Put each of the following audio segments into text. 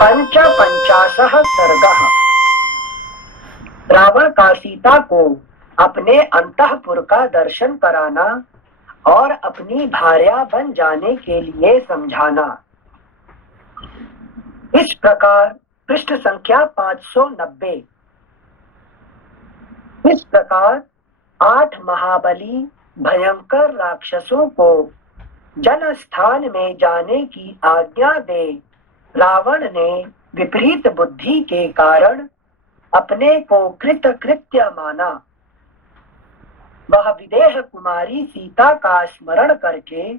पंचपंचाशः सर्गः। रावण का सीता को अपने अंतःपुर का दर्शन कराना और अपनी भार्या बन जाने के लिए समझाना। इस प्रकार पृष्ठ संख्या 590। इस प्रकार 8 महाबली भयंकर राक्षसों को जन स्थान में जाने की आज्ञा दे रावण ने विपरीत बुद्धि के कारण अपने को कृतकृत्य माना। वह विदेह कुमारी सीता का स्मरण करके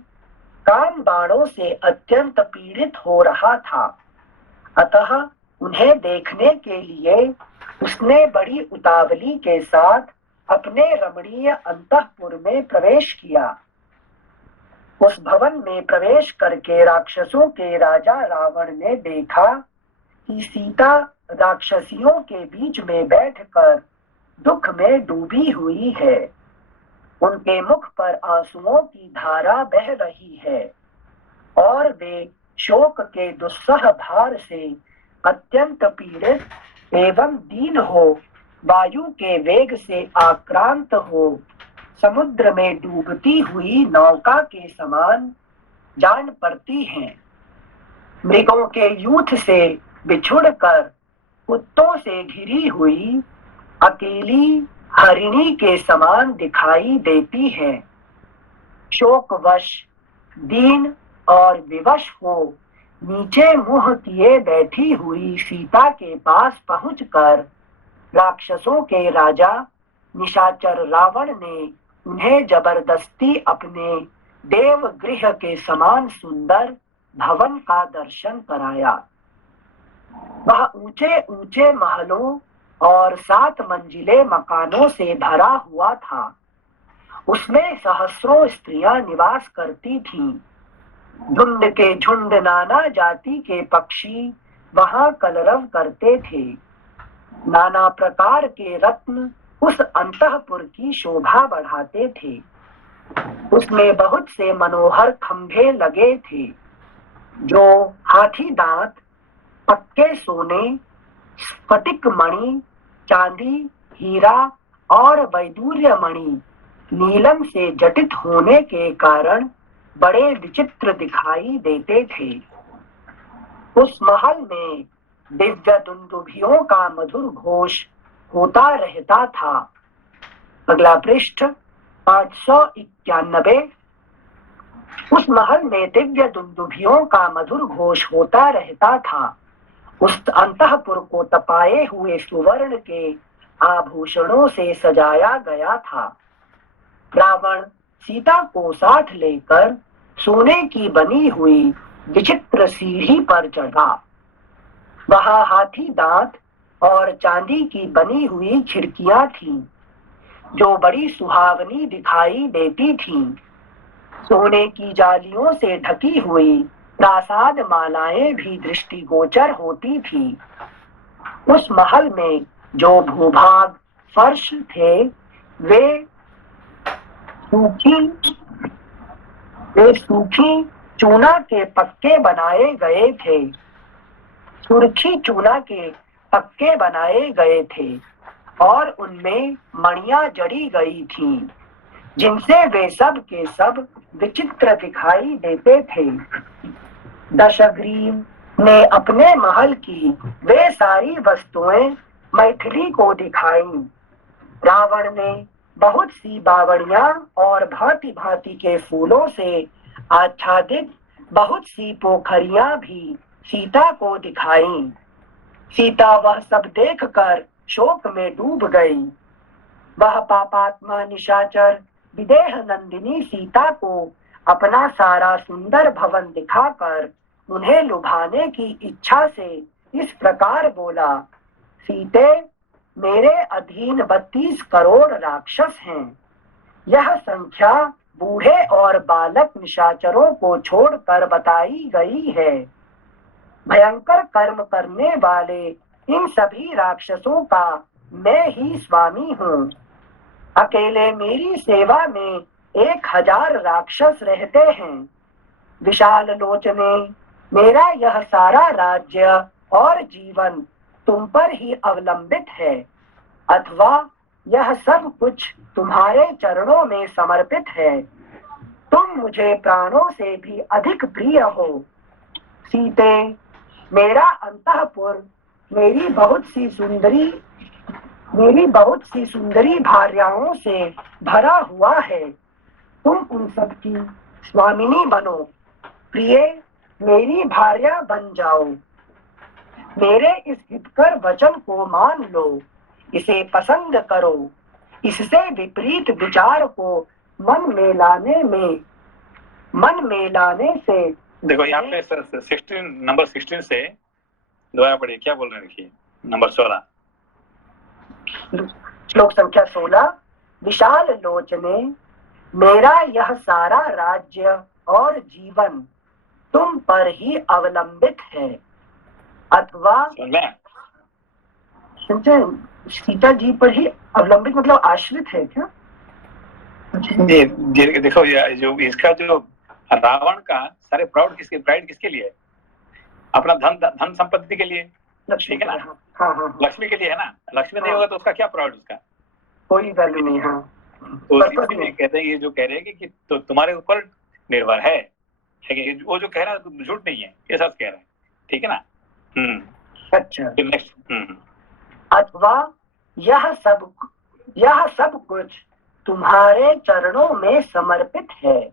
काम बाणों से अत्यंत पीड़ित हो रहा था। अतः उन्हें देखने के लिए उसने बड़ी उतावली के साथ अपने रमणीय अंतःपुर में प्रवेश किया। उस भवन में प्रवेश करके राक्षसों के राजा रावण ने देखा कि सीता राक्षसियों के बीच में बैठकर दुख में डूबी हुई है। उनके मुख पर आंसुओं की धारा बह रही है और वे शोक के दुस्सह भार से अत्यंत पीड़ित एवं दीन हो वायु के वेग से आक्रांत हो समुद्र में डूबती हुई नौका के समान जान पड़ती हैं। मृगों के यूथ से बिछुड़कर कुत्तों से घिरी हुई अकेली हरिणी के समान दिखाई देती है। शोकवश दीन और विवश हो नीचे मुंह किए बैठी हुई सीता के पास पहुंचकर राक्षसों के राजा निशाचर रावण ने उन्हें जबरदस्ती अपने देवगृह के समान सुंदर भवन का दर्शन कराया। वह ऊंचे ऊंचे महलों और 7 मंजिले मकानों से भरा हुआ था। उसमें सहस्रों स्त्रियां निवास करती थीं। झुंड के झुंड नाना जाति के पक्षी वहां कलरव करते थे। नाना प्रकार के रत्न उस अंतःपुर की शोभा बढ़ाते थे। उसमें बहुत से मनोहर खंभे लगे थे जो हाथी दांत, पक्के सोने, स्फटिक मणि, चांदी, हीरा और वैदूर्य मणि नीलम से जटित होने के कारण बड़े विचित्र दिखाई देते थे। उस महल में दिव्य दुंदुभियों का मधुर घोष होता रहता था। अगला पृष्ठ 591। उस महल में दिव्य दुंदुभियों का मधुर घोष होता रहता था। उस अंतःपुर को तपाए हुए सुवर्ण के आभूषणों से सजाया गया था। रावण सीता को साथ लेकर सोने की बनी हुई विचित्र सीढ़ी पर चढ़ा। वहां हाथी दांत और चांदी की बनी हुई खिड़कियां थीं, जो बड़ी सुहावनी दिखाई देती थीं। सोने की जालियों से ढकी हुई प्रासाद मालाएं भी दृष्टिगोचर होती थी। उस महल में जो भूभाग फर्श थे वे सूखी चूना के पक्के बनाए गए थे। सुर्खी चूना के पक्के बनाए गए थे और उनमें मणियां जड़ी गई थीं, जिनसे वे सब के सब विचित्र दिखाई देते थे। दशग्रीव ने अपने महल की वे सारी वस्तुएं मैथिली को दिखाई। रावण ने बहुत सी बावड़ियां और भांति भांति के फूलों से आच्छादित बहुत सी पोखरियां भी सीता को दिखाई। सीता वह सब देखकर शोक में डूब गई। वह पापात्मा निशाचर विदेह नंदिनी सीता को अपना सारा सुंदर भवन दिखाकर उन्हें लुभाने की इच्छा से इस प्रकार बोला, सीते, मेरे अधीन 32 करोड़ राक्षस हैं। यह संख्या बूढ़े और बालक निशाचरों को छोड़कर बताई गई है। भयंकर कर्म करने वाले इन सभी राक्षसों का मैं ही स्वामी हूँ। अकेले मेरी सेवा में 1000 राक्षस रहते हैं। विशाल लोचने, मेरा यह सारा राज्य और जीवन तुम पर ही अवलंबित है, अथवा यह सब कुछ तुम्हारे चरणों में समर्पित है। तुम मुझे प्राणों से भी अधिक प्रिय हो। सीते, मेरा अंतःपुर मेरी बहुत सी सुंदरी भार्याओं से भरा हुआ है। तुम उन सब की स्वामिनी बनो। प्रिय, मेरी भार्या बन जाओ। मेरे इस हितकर वचन को मान लो, इसे पसंद करो। इससे विपरीत विचार को मन में लाने से। देखो यहाँ पे 16 नंबर 16 से दोबारा पढ़िए, क्या बोल रहे हैं देखिए, नंबर 16 श्लोक संख्या 16। विशाल लोचने, मेरा यह सारा राज्य और जीवन तुम पर ही अवलंबित है, अथवा सीता जी पर ही अवलंबित मतलब आश्रित है क्या? देखो जो इसका जो रावण का सारे प्राइड किसके लिए है? अपना धन संपत्ति के लिए, ठीक है ना? हाँ। लक्ष्मी के लिए है ना। लक्ष्मी नहीं होगा तो उसका क्या प्राइड, उसका कोई वैल्यू नहीं। हाँ, तो इसीलिए कहते हैं, ये जो कह रहे हैं कि तो तुम्हारे ऊपर निर्भर है कि वो जो कह रहा है झूठ नहीं है, ये सच कह रहा है, ठीक है ना। अच्छा, नेक्स्ट। अथवा यह सब कुछ तुम्हारे चरणों में समर्पित है।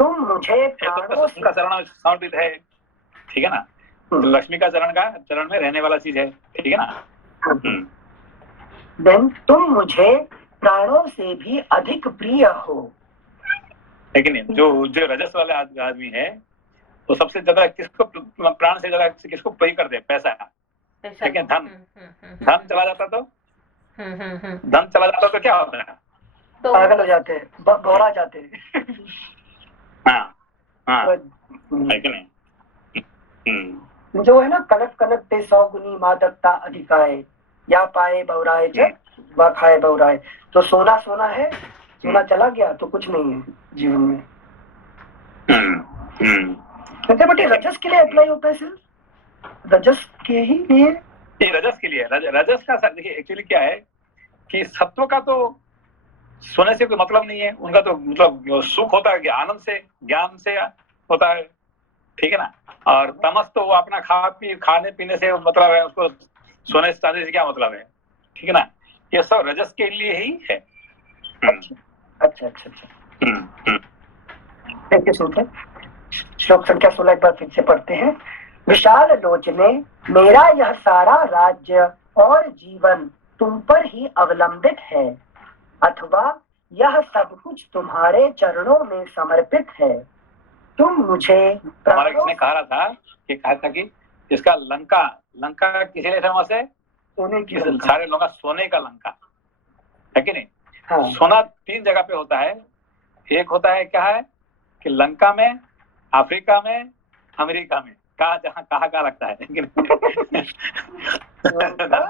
तुम मुझे प्राणों से चरण समर्पित है, ठीक है ना। तो लक्ष्मी का चरण में रहने वाला चीज है, ठीक है ना। देन तुम मुझे प्राणों से भी अधिक प्रिय हो। लेकिन जो रजस वाले आदमी है वो सबसे ज्यादा किसको, प्राण से ज्यादा किसको प्रिय कर दे? पैसा, ठीक है। धन चला जाता तो क्या होता है? तो पागल हो जाते हैं, बौरा जाते हैं। हाँ, है कि नहीं। जो है ना, कनक कनक ते 100 गुनी मादकता अधिकाए, या पाए बौराए जब व खाए बौराए। तो सोना है, सोना चला गया तो कुछ नहीं है जीवन में। बट रजस के लिए अप्लाई होता है सर, रजस के ही लिए। रजस के लिए, रजस का देखिए एक्चुअली क्या है कि सत्व का तो सोने से कोई मतलब नहीं है, उनका तो मतलब सुख होता है आनंद से, ज्ञान से होता है, ठीक है ना। और तमस तो वो अपना खाने पीने से मतलब है, उसको सोने चांदी से क्या मतलब है, ठीक है ना। ये सब रजस के लिए ही है। अच्छा। श्लोक संख्या 16 एक बार फिर से पढ़ते हैं। विशाल लोचने, मेरा यह सारा राज्य और जीवन तुम पर ही अवलंबित है, अथवा यह सब कुछ तुम्हारे चरणों में समर्पित है। तुम मुझे हमारा किसने कहा था कि इसका लंका किसी लिए फेमस है? सोने की, सारे लोग सोने का लंका है कि नहीं। हाँ। सोना 3 जगह पे होता है। एक होता है क्या है कि लंका में, अफ्रीका में, अमेरिका में। कहाँ लगता है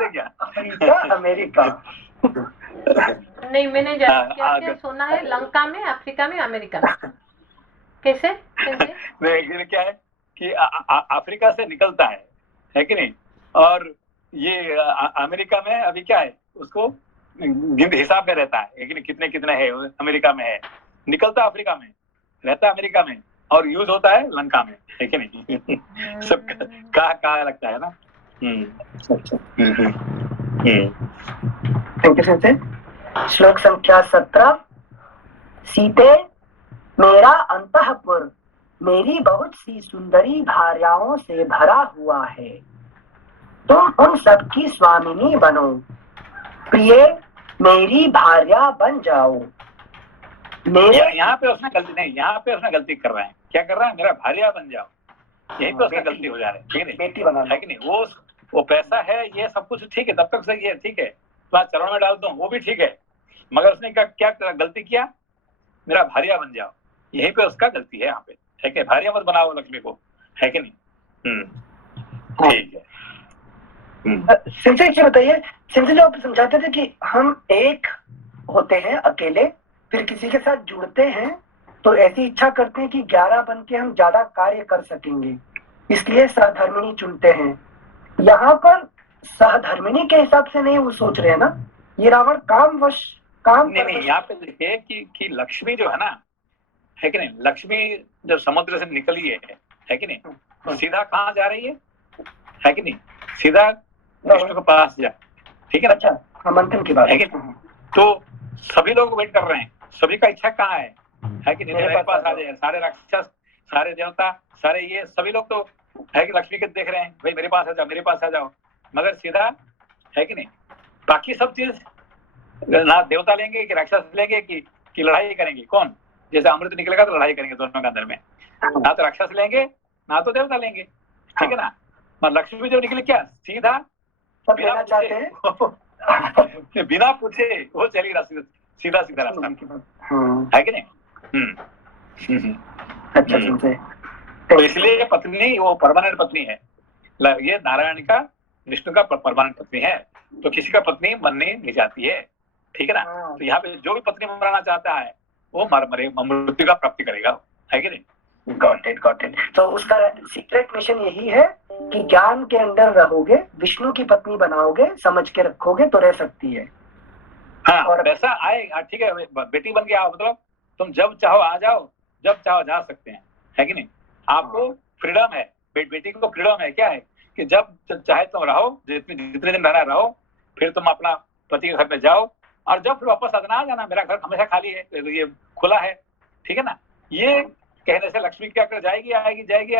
क्या? Africa, America. नहीं, मैंने क्या सुना है, लंका में, अफ्रीका में, अमेरिका में। कैसे? नहीं, क्या है कि अफ्रीका से निकलता है कि नहीं। और ये अमेरिका में अभी क्या है, उसको हिसाब में रहता है कि कितने है अमेरिका में है, निकलता अफ्रीका में, रहता अमेरिका में, और यूज होता है लंका में, है कि नहीं। सब कहाँ लगता है ना। श्लोक संख्या 17। सीते, मेरा अंतःपुर मेरी बहुत सी सुंदरी भार्याओं से भरा हुआ है। तुम उन सब की स्वामिनी बनो। प्रिय, मेरी भार्या बन जाओ। यहाँ पे उसने गलती नहीं, यहाँ पे उसने गलती कर रहा है। क्या कर रहा है? मेरा भार्या बन जाओ। यही पे उसने गलती हो जा रही है, ठीक है, बेटी बना है कि नहीं। वो पैसा है, ये सब कुछ ठीक है, तब तक सही है, ठीक है, तो चरणों में डाल दो, वो भी ठीक है। मगर उसने क्या गलती किया? मेरा भार्या बन जाओ। यही पे उसका गलती है यहाँ पे, है कि भार्या मत बनाओ लक्ष्मी को, है कि नहीं। ठीक है। सिंसे बताइए, सिंसे जो आप समझाते थे कि हम एक होते हैं अकेले, फिर किसी के साथ जुड़ते हैं तो ऐसी इच्छा करते हैं कि 11 बन के हम ज्यादा कार्य कर सकेंगे, इसलिए सहधर्मिणी चुनते हैं। यहाँ पर सहधर्मिणी के हिसाब से नहीं वो सोच रहे हैं ना, ये रावण कामवश काम नहीं, यहाँ पे देखिए कि लक्ष्मी जो है ना, है कि नहीं, लक्ष्मी जब समुद्र से निकली है कि नहीं, सीधा कहाँ जा रही है कि नहीं, सीधा विष्णु के पास जा, ठीक है ना। अच्छा, मंथन की बात है कि नहीं, तो सभी लोग वेट कर रहे हैं, सभी का इच्छा कहाँ है कि नहीं, मेरे पास आ जाए, सारे राक्षस, सारे देवता, सारे ये सभी लोग तो है कि लक्ष्मी के देख रहे हैं, भाई मेरे पास आ जाओ, मेरे पास आ जाओ, मगर सीधा है कि नहीं, बाकी सब चीज ना देवता लेंगे कि राक्षस लेंगे कि लड़ाई करेंगे, कौन, जैसे अमृत निकलेगा तो लड़ाई करेंगे दोनों के अंदर में, ना तो राक्षस लेंगे ना तो देवता लेंगे, ठीक है ना। और लक्ष्मी जो निकली क्या, सीधा बिना पूछे बिना पूछे वो चली सीधा सीधा रास्ता, है कि नहीं। अच्छा, तो इसलिए पत्नी वो परमानेंट पत्नी है, ये नारायण का विष्णु का परमानेंट पत्नी है, तो किसी का पत्नी मरने नहीं जाती है, ठीक है ना। तो यहाँ पे जो भी पत्नी मरना चाहता है वो मृत्यु का प्राप्ति करेगा, है कि नहीं। Got it. तो उसका सीक्रेट मिशन यही है कि ज्ञान के अंदर रहोगे, विष्णु की पत्नी बनाओगे, समझ के रखोगे तो रह सकती है। हाँ, और वैसा आए, ठीक है, बेटी बन के आओ, मतलब तुम जब चाहो आ जाओ, जब चाहो जा सकते हैं, है कि नहीं। आपको फ्रीडम है, बेटी को फ्रीडम है, क्या है कि जब चाहे तुम रहो, जितने दिन रहना रहो, फिर तुम अपना पति के घर में जाओ, और जब फिर वापस आ जाना, मेरा घर हमेशा खाली है, ये खुला है, ठीक है ना। ये कहने से लक्ष्मी क्या कर जाएगी आएगी, है कि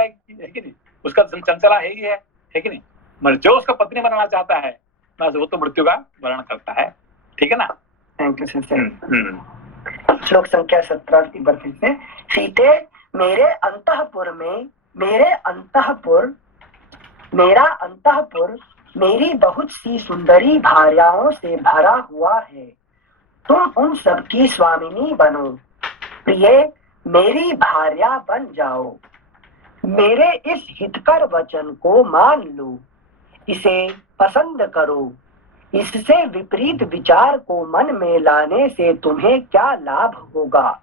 नहीं, उसका चंचला है ही है कि नहीं। मगर जो उसका पत्नी बनना चाहता है बस वो तो मृत्यु का वर्ण करता है, ठीक है ना। Thank you sir. श्लोक संख्या 17 की बर्फी से, सीते मेरा अंतःपुर मेरी बहुत सी सुंदरी भार्याओं से भरा हुआ है, तुम उन सबकी स्वामिनी बनो, प्रिय मेरी भार्या बन जाओ, मेरे इस हितकर वचन को मान लो, इसे पसंद करो, इससे विपरीत विचार को मन में लाने से तुम्हें क्या लाभ होगा,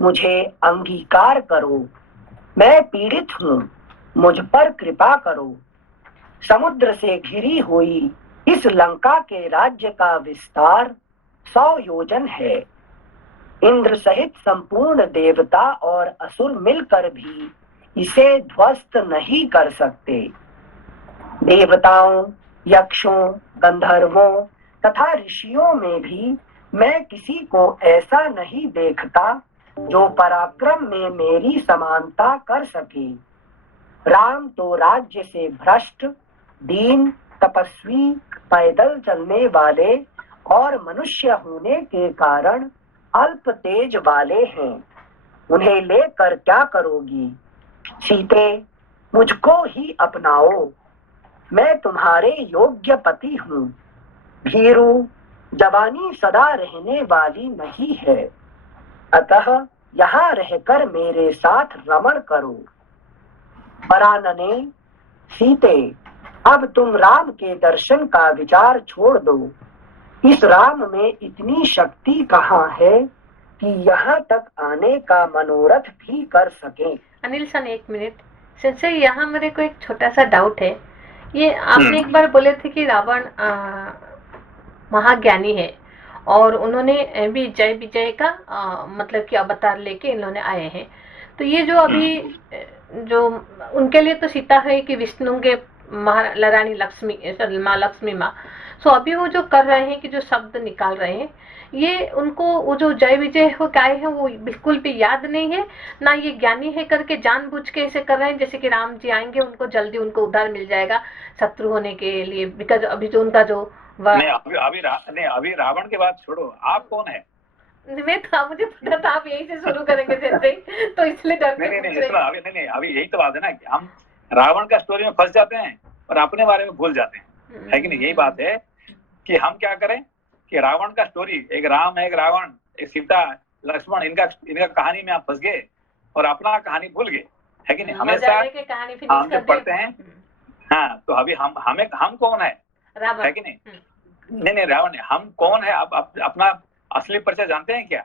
मुझे अंगीकार करो, मैं पीड़ित हूँ, मुझ पर कृपा करो, समुद्र से घिरी हुई इस लंका के राज्य का विस्तार 100 योजन है, इंद्र सहित संपूर्ण देवता और असुर मिलकर भी इसे ध्वस्त नहीं कर सकते, देवताओं, यक्षों, गंधर्वों तथा ऋषियों में भी मैं किसी को ऐसा नहीं देखता जो पराक्रम में मेरी समानता कर सके, राम तो राज्य से भ्रष्ट, दीन, तपस्वी, पैदल चलने वाले और मनुष्य होने के कारण अल्प तेज वाले हैं, उन्हें लेकर क्या करोगी, सीते मुझको ही अपनाओ, मैं तुम्हारे योग्य पति हूँ, भीरू जवानी सदा रहने वाली नहीं है, अतः यहाँ रहकर मेरे साथ रमण करो। परानने, सीते अब तुम राम के दर्शन का विचार छोड़ दो, इस राम में इतनी शक्ति कहाँ है कि यहाँ तक आने का मनोरथ भी कर सके। अनिल सन, एक मिनट सिंसे, यहाँ मेरे को एक छोटा सा डाउट है, ये आपने एक बार बोले थे कि रावण महाज्ञानी है और उन्होंने भी जय विजय का मतलब कि अवतार लेके इन्होंने आए हैं, तो ये जो अभी जो उनके लिए तो सीता है कि विष्णु के महारानी लक्ष्मी, माँ लक्ष्मी माँ, सो अभी वो जो कर रहे हैं कि जो शब्द निकाल रहे हैं, ये उनको वो जो जय विजय हो क्या है वो बिल्कुल भी याद नहीं है ना, ये ज्ञानी है करके जानबूझ के ऐसे कर रहे हैं जैसे कि राम जी आएंगे उनको जल्दी उनको उद्धार मिल जाएगा शत्रु होने के लिए, बिकॉज अभी जो उनका जो अभी रावण की बात छोड़ो, आप कौन है। मैं था, मुझे पता था आप यही से शुरू करेंगे जैसे, तो इसलिए डर नहीं, अभी यही तो बात है ना कि हम रावण का स्टोरी में फंस जाते हैं और अपने बारे में भूल जाते हैं, है कि नहीं। यही बात है कि हम क्या करें कि रावण का स्टोरी, एक राम है, एक रावण, एक सीता, लक्ष्मण, इनका कहानी में आप फंस गए और अपना कहानी भूल गए, है कि नहीं। हमेशा हम जब पढ़ते हैं, हाँ, तो अभी हम कौन है कि नहीं। नहीं रावण, हम कौन है, आप अपना असली परिचय जानते हैं क्या,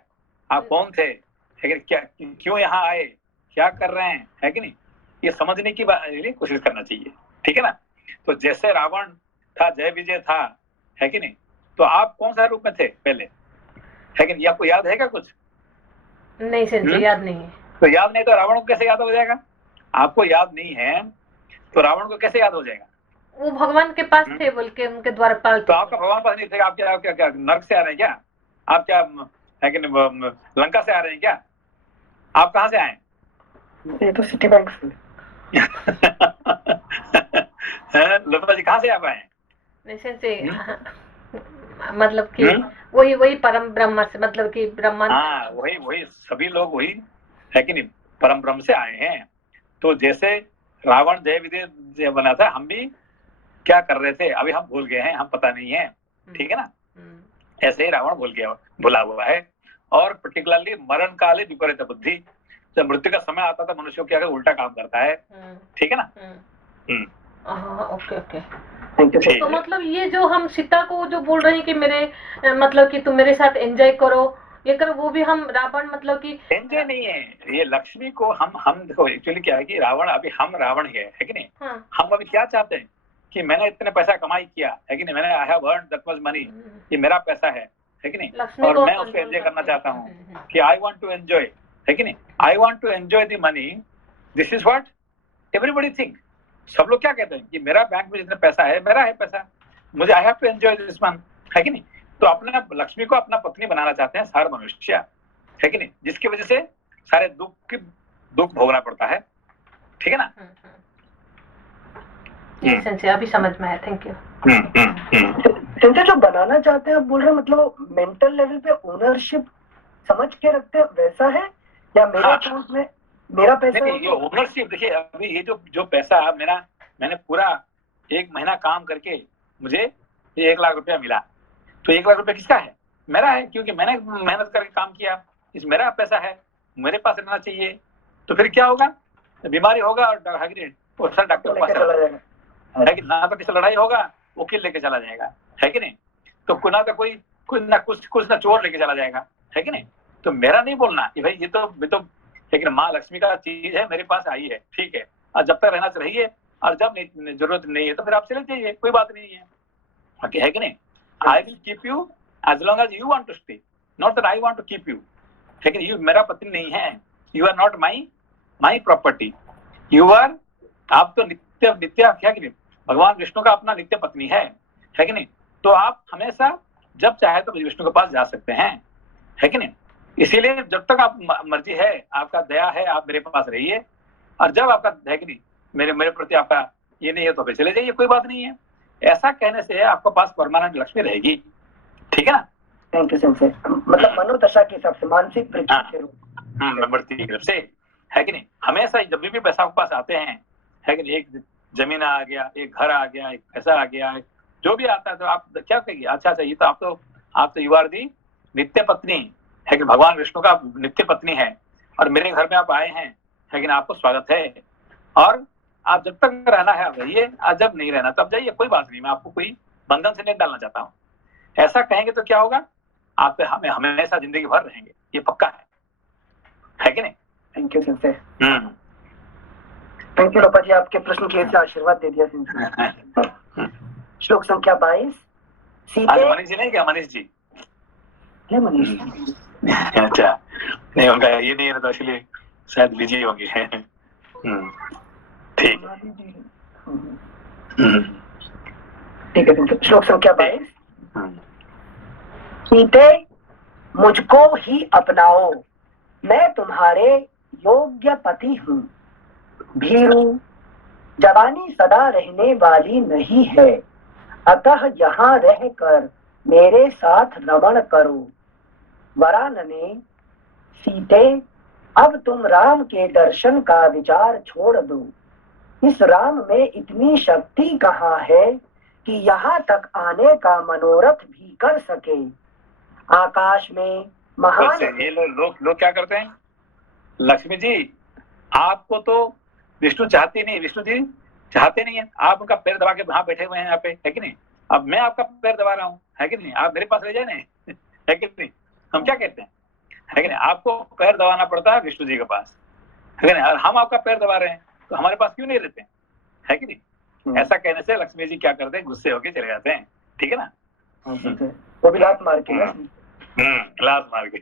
आप कौन थे, क्या, क्यों यहाँ आए, क्या कर रहे हैं, है कि नहीं, ये समझने की कोशिश करना चाहिए, ठीक है ना। तो जैसे रावण था, जय विजय था, है कि नहीं, तो आप कौन सा रूप में थे पहले, है कि नहीं, आपको याद है क्या कुछ? नहीं सेंसे, याद नहीं है। तो याद नहीं तो रावण को कैसे याद हो जाएगा? आपको याद नहीं है तो रावण को कैसे याद हो जाएगा? वो भगवान के पास थे बोल के उनके द्वारपाल तो थे। आपका भगवान पास नहीं थे, आप क्या क्या क्या नर्क से आ रहे हैं क्या? आप क्या है कि नहीं, लंका से आ रहे हैं क्या? आप कहाँ से आए? ये तो सिटी बैंक से। लता जी कहाँ से आप आए? नहीं सेंसे, मतलब कि वही परम ब्रह्म से, मतलब कि ब्रह्मांड। हाँ, वही सभी लोग वही, है कि नहीं, परम ब्रह्म से आए हैं। तो जैसे रावण जय विजय बना था, हम भी क्या कर रहे थे अभी हम भूल गए हैं, हम पता नहीं है, ठीक है ना। ऐसे ही रावण भुला हुआ है। और पर्टिकुलरली मरण काले विपरीत बुद्धि, जब मृत्यु का समय आता था मनुष्य क्या उल्टा काम करता है, ठीक है ना। Okay okay. ठीक तो है। मतलब ये जो हम सीता को जो बोल रहे हैं कि मेरे मतलब कि तुम मेरे साथ एंजॉय करो, ये करो, वो भी हम रावण मतलब कि एंजॉय नहीं है, ये लक्ष्मी को हम देखो एक्चुअली क्या है कि रावण, अभी हम रावण है कि नहीं। हम अभी क्या चाहते हैं कि मैंने इतने पैसा कमाई किया, है कि नहीं, मैंने I have earned that much money, ये मेरा पैसा है कि नहीं, और मैं उसको एंजॉय करना चाहता हूँ कि आई वांट टू एंजॉय, है कि नहीं, I want to enjoy the money, this is what everybody think. सब लोग क्या कहते हैं कि मेरा बैंक में जितना पैसा है, मेरा है पैसा, मुझे I have to enjoy this money, है कि नहीं। तो अपना लक्ष्मी को अपना पत्नी बनाना चाहते हैं सारे मनुष्य, है कि नहीं, जिसकी वजह से सारे दुख भोगना पड़ता है, ठीक है ना। अभी समझ में आया, थैंक यू। संजय जो बनाना चाहते हैं आप बोल रहे हैं, मतलब मेंटल लेवल पे ओनरशिप समझ के रखते हैं, वैसा है या मेरे अकाउंट में मेरा पैसा है? ये ओनरशिप देखिए, अभी ये जो पैसा मैंने पूरा 1 महीना काम करके मुझे ये 1 लाख रुपया मिला, तो 1 लाख रुपया किसका है? मेरा है, क्योंकि मैंने मेहनत करके काम किया, इस मेरा पैसा है, मेरे पास रहना चाहिए। तो फिर क्या होगा, बीमारी होगा और सर डॉक्टर के पास चला जाएगा, है कि ना, तो किसी लड़ाई होगा वकील लेके चला जाएगा, है कि नहीं, तो ना तो कुछ ना चोर लेके चला जाएगा, है कि नहीं। तो मेरा नहीं बोलना कि भाई ये तो लेकिन माँ लक्ष्मी का चीज है, मेरे पास आई है, ठीक है, और जब तक रहना चाहिए, और जब जरूरत नहीं है तो फिर आप चले जाइए, कोई बात नहीं है, है कि नहीं। I will keep you as long as you want to stay, not that I want to keep you, लेकिन यू मेरा पति नहीं है, you are not my property, you are, आप तो नित्य क्या कि नहीं, भगवान विष्णु का अपना नित्य पत्नी है कि नहीं। तो आप हमेशा जब चाहे तो विष्णु के पास जा सकते हैं, है कि नहीं। इसीलिए जब तक आप मर्जी है, आपका दया है, आप मेरे पास रहिए, और जब आपका, है कि नहीं, मेरे प्रति आपका ये नहीं है तो फिर चले जाइए, कोई बात नहीं है। ऐसा कहने से आपके पास परमानेंट लक्ष्मी रहेगी, ठीक है ना। Thank you Sanjay. मतलब मनोदशा के हिसाब से, मानसिक परीक्षा के रूप से, है कि नहीं। हमेशा जब भी पैसा आपके पास आते हैं, है कि नहीं, एक जमीन आ गया, एक घर आ गया, एक पैसा आ गया, जो भी आता है, तो आप क्या कहेंगे, अच्छा ये तो आप तो यू आर दी नित्य पत्नी, है कि भगवान विष्णु का नित्य पत्नी है, और मेरे घर में आप आए हैं, है कि आपको स्वागत है, और आप जब तक रहना है आप रहिए, और जब नहीं रहना तब जाइए, कोई बात नहीं, मैं आपको कोई बंधन से नहीं डालना चाहता हूँ। ऐसा कहेंगे तो क्या होगा, आप हमें हमेशा जिंदगी भर रहेंगे, ये पक्का है कि नहीं। Thank you Sanjay. Thank you Lopa ji, आपके प्रश्न के लिए आशीर्वाद दे दिया संजय। श्लोक संख्या 22। मनीष जी नहीं क्या, मनीष जी क्या मनीष? अच्छा नहीं, उनका ये नहीं है तो इसलिए शायद बिजी होंगे। ठीक है। श्लोक संख्या 22। सीते मुझको ही अपनाओ, मैं तुम्हारे योग्य पति हूँ। भीरू जवानी सदा रहने वाली नहीं है, अतः यहाँ रहकर मेरे साथ रमण करो। वरानने सीते, अब तुम राम के दर्शन का विचार छोड़ दो। इस राम में इतनी शक्ति कहाँ है कि यहाँ तक आने का मनोरथ भी कर सके। आकाश में महान, ये लोग क्या करते हैं, लक्ष्मी जी आपको तो विष्णु चाहती नहीं, विष्णु जी चाहते नहीं है, आप उनका पैर दबा के वहां बैठे हुए हैं यहाँ पे, है कि नहीं। अब मैं आपका पैर दबा रहा हूँ, है कि नहीं, आप मेरे पास रह जाए नहीं, है कि नहीं। हम क्या कहते हैं, है कि नहीं, आपको पैर दबाना पड़ता है विष्णु जी के पास, है कि नहीं, और हम आपका पैर दबा रहे हैं, तो हमारे पास क्यों नहीं रहते हैं, है कि नहीं। ऐसा कहने से लक्ष्मी जी क्या करते हैं, गुस्से होके चले जाते हैं, ठीक है ना। वो भी लात मार के ना। लात मार के,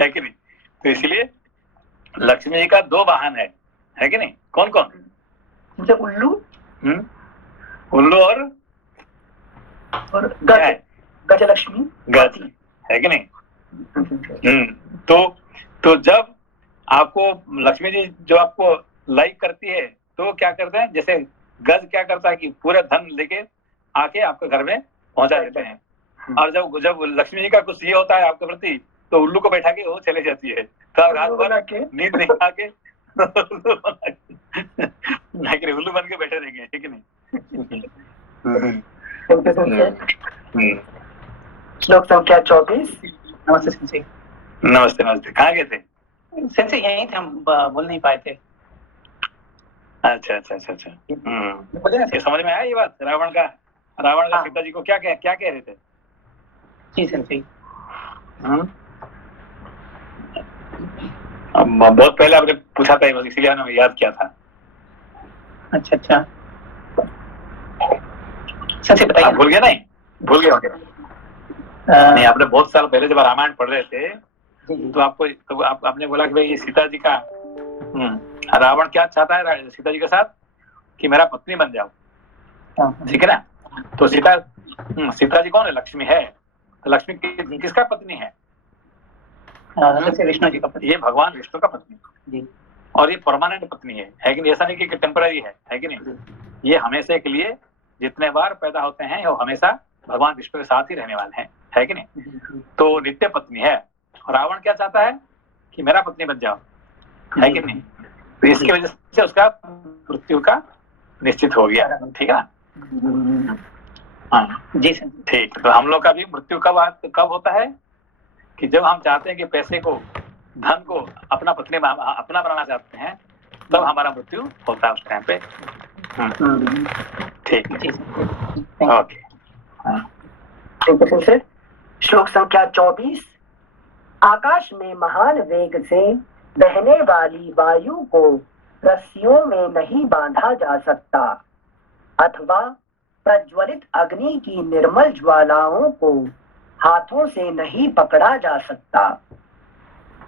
है कि नहीं। तो इसलिए लक्ष्मी जी का दो वाहन है कि नहीं। कौन कौन? जैसे उल्लू उल्लू और गज, गजलक्ष्मी, गज, है कि नहीं। तो जब आपको लक्ष्मी जी जो आपको लाइक करती है तो क्या करते हैं, जैसे गज क्या करता है कि पूरा धन लेके आके आपके घर में पहुंचा देते हैं, और जब लक्ष्मी जी का कुछ ये होता है आपके प्रति तो उल्लू को बैठा के वो चले जाती है। तो रात भर नींद नहीं आके उल्लू बन के बैठे रहेंगे, ठीक है नहीं। श्लोक संख्या 24। नमस्ते सेंसे। नमस्ते नमस्ते। कहाँ गए थे? सेंसे यहीं थे, हम बोल नहीं पाए थे। अच्छा अच्छा अच्छा अच्छा। ये समझ में आया ये बात? रावण का सीता जी को क्या कह रहे थे? जी सेंसे। बहुत पहले आपने पूछा था, इसीलिए मैंने याद किया था। अच्छा अच्छा सेंसे बताइए। भूल गया? नहीं भूल गया नहीं, आपने बहुत साल पहले जब रामायण पढ़ रहे थे तो आपने बोला कि भाई सीता जी का रावण क्या चाहता है सीता जी के साथ, कि मेरा पत्नी बन जाओ, ठीक है ना। तो सीता जी कौन है? लक्ष्मी है। तो लक्ष्मी किसका पत्नी है? विष्णु जी का पत्नी। ये भगवान विष्णु का पत्नी जी। और ये परमानेंट पत्नी है कि नहीं। ऐसा नहीं कि टेम्पररी है कि नहीं। ये हमेशा के लिए जितने बार पैदा होते हैं वो हमेशा भगवान विष्णु के साथ ही रहने वाले हैं, है कि नहीं। तो नित्य पत्नी है। रावण क्या चाहता है कि मेरा पत्नी बन जाओ, है कि नहीं। तो इसकी वजह से उसका मृत्यु का निश्चित हो गया, ठीक है ना। हाँ जी सर। ठीक। तो हम लोग का भी मृत्यु कब होता है कि जब हम चाहते हैं कि पैसे को, धन को अपना बनाना चाहते हैं, तब हमारा मृत्यु होता है उस टाइम पे। ठीक है, ओके। श्लोक संख्या 24। आकाश में महान वेग से बहने वाली वायु को रस्सियों में नहीं बांधा जा सकता, अथवा प्रज्वलित अग्नि की निर्मल ज्वालाओं को हाथों से नहीं पकड़ा जा सकता।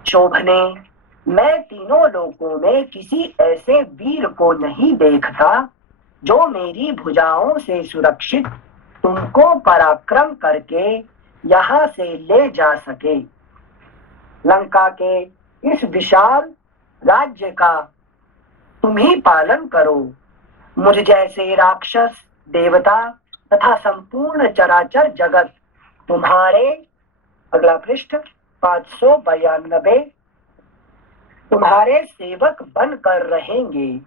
शोभने, मैं तीनों लोकों में किसी ऐसे वीर को नहीं देखता जो मेरी भुजाओं से सुरक्षित तुमको पराक्रम करके यहाँ से ले जा सके। लंका के इस विशाल राज्य का तुम ही पालन करो। मुझ जैसे राक्षस, देवता तथा संपूर्ण चराचर जगत तुम्हारे, अगला पृष्ठ 592, तुम्हारे सेवक बनकर रहेंगे।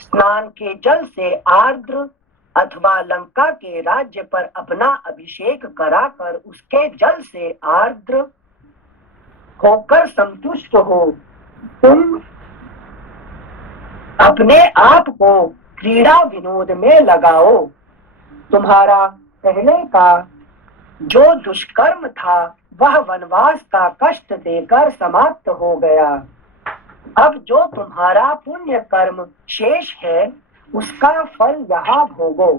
स्नान के जल से आर्द्र अथवा लंका के राज्य पर अपना अभिषेक कराकर उसके जल से आर्द्र होकर संतुष्ट हो। तुम अपने आप को क्रीड़ा विनोद में लगाओ। तुम्हारा पहले का जो दुष्कर्म था वह वनवास का कष्ट देकर समाप्त हो गया। अब जो तुम्हारा पुण्य कर्म शेष है उसका फल यहाँ भोगो।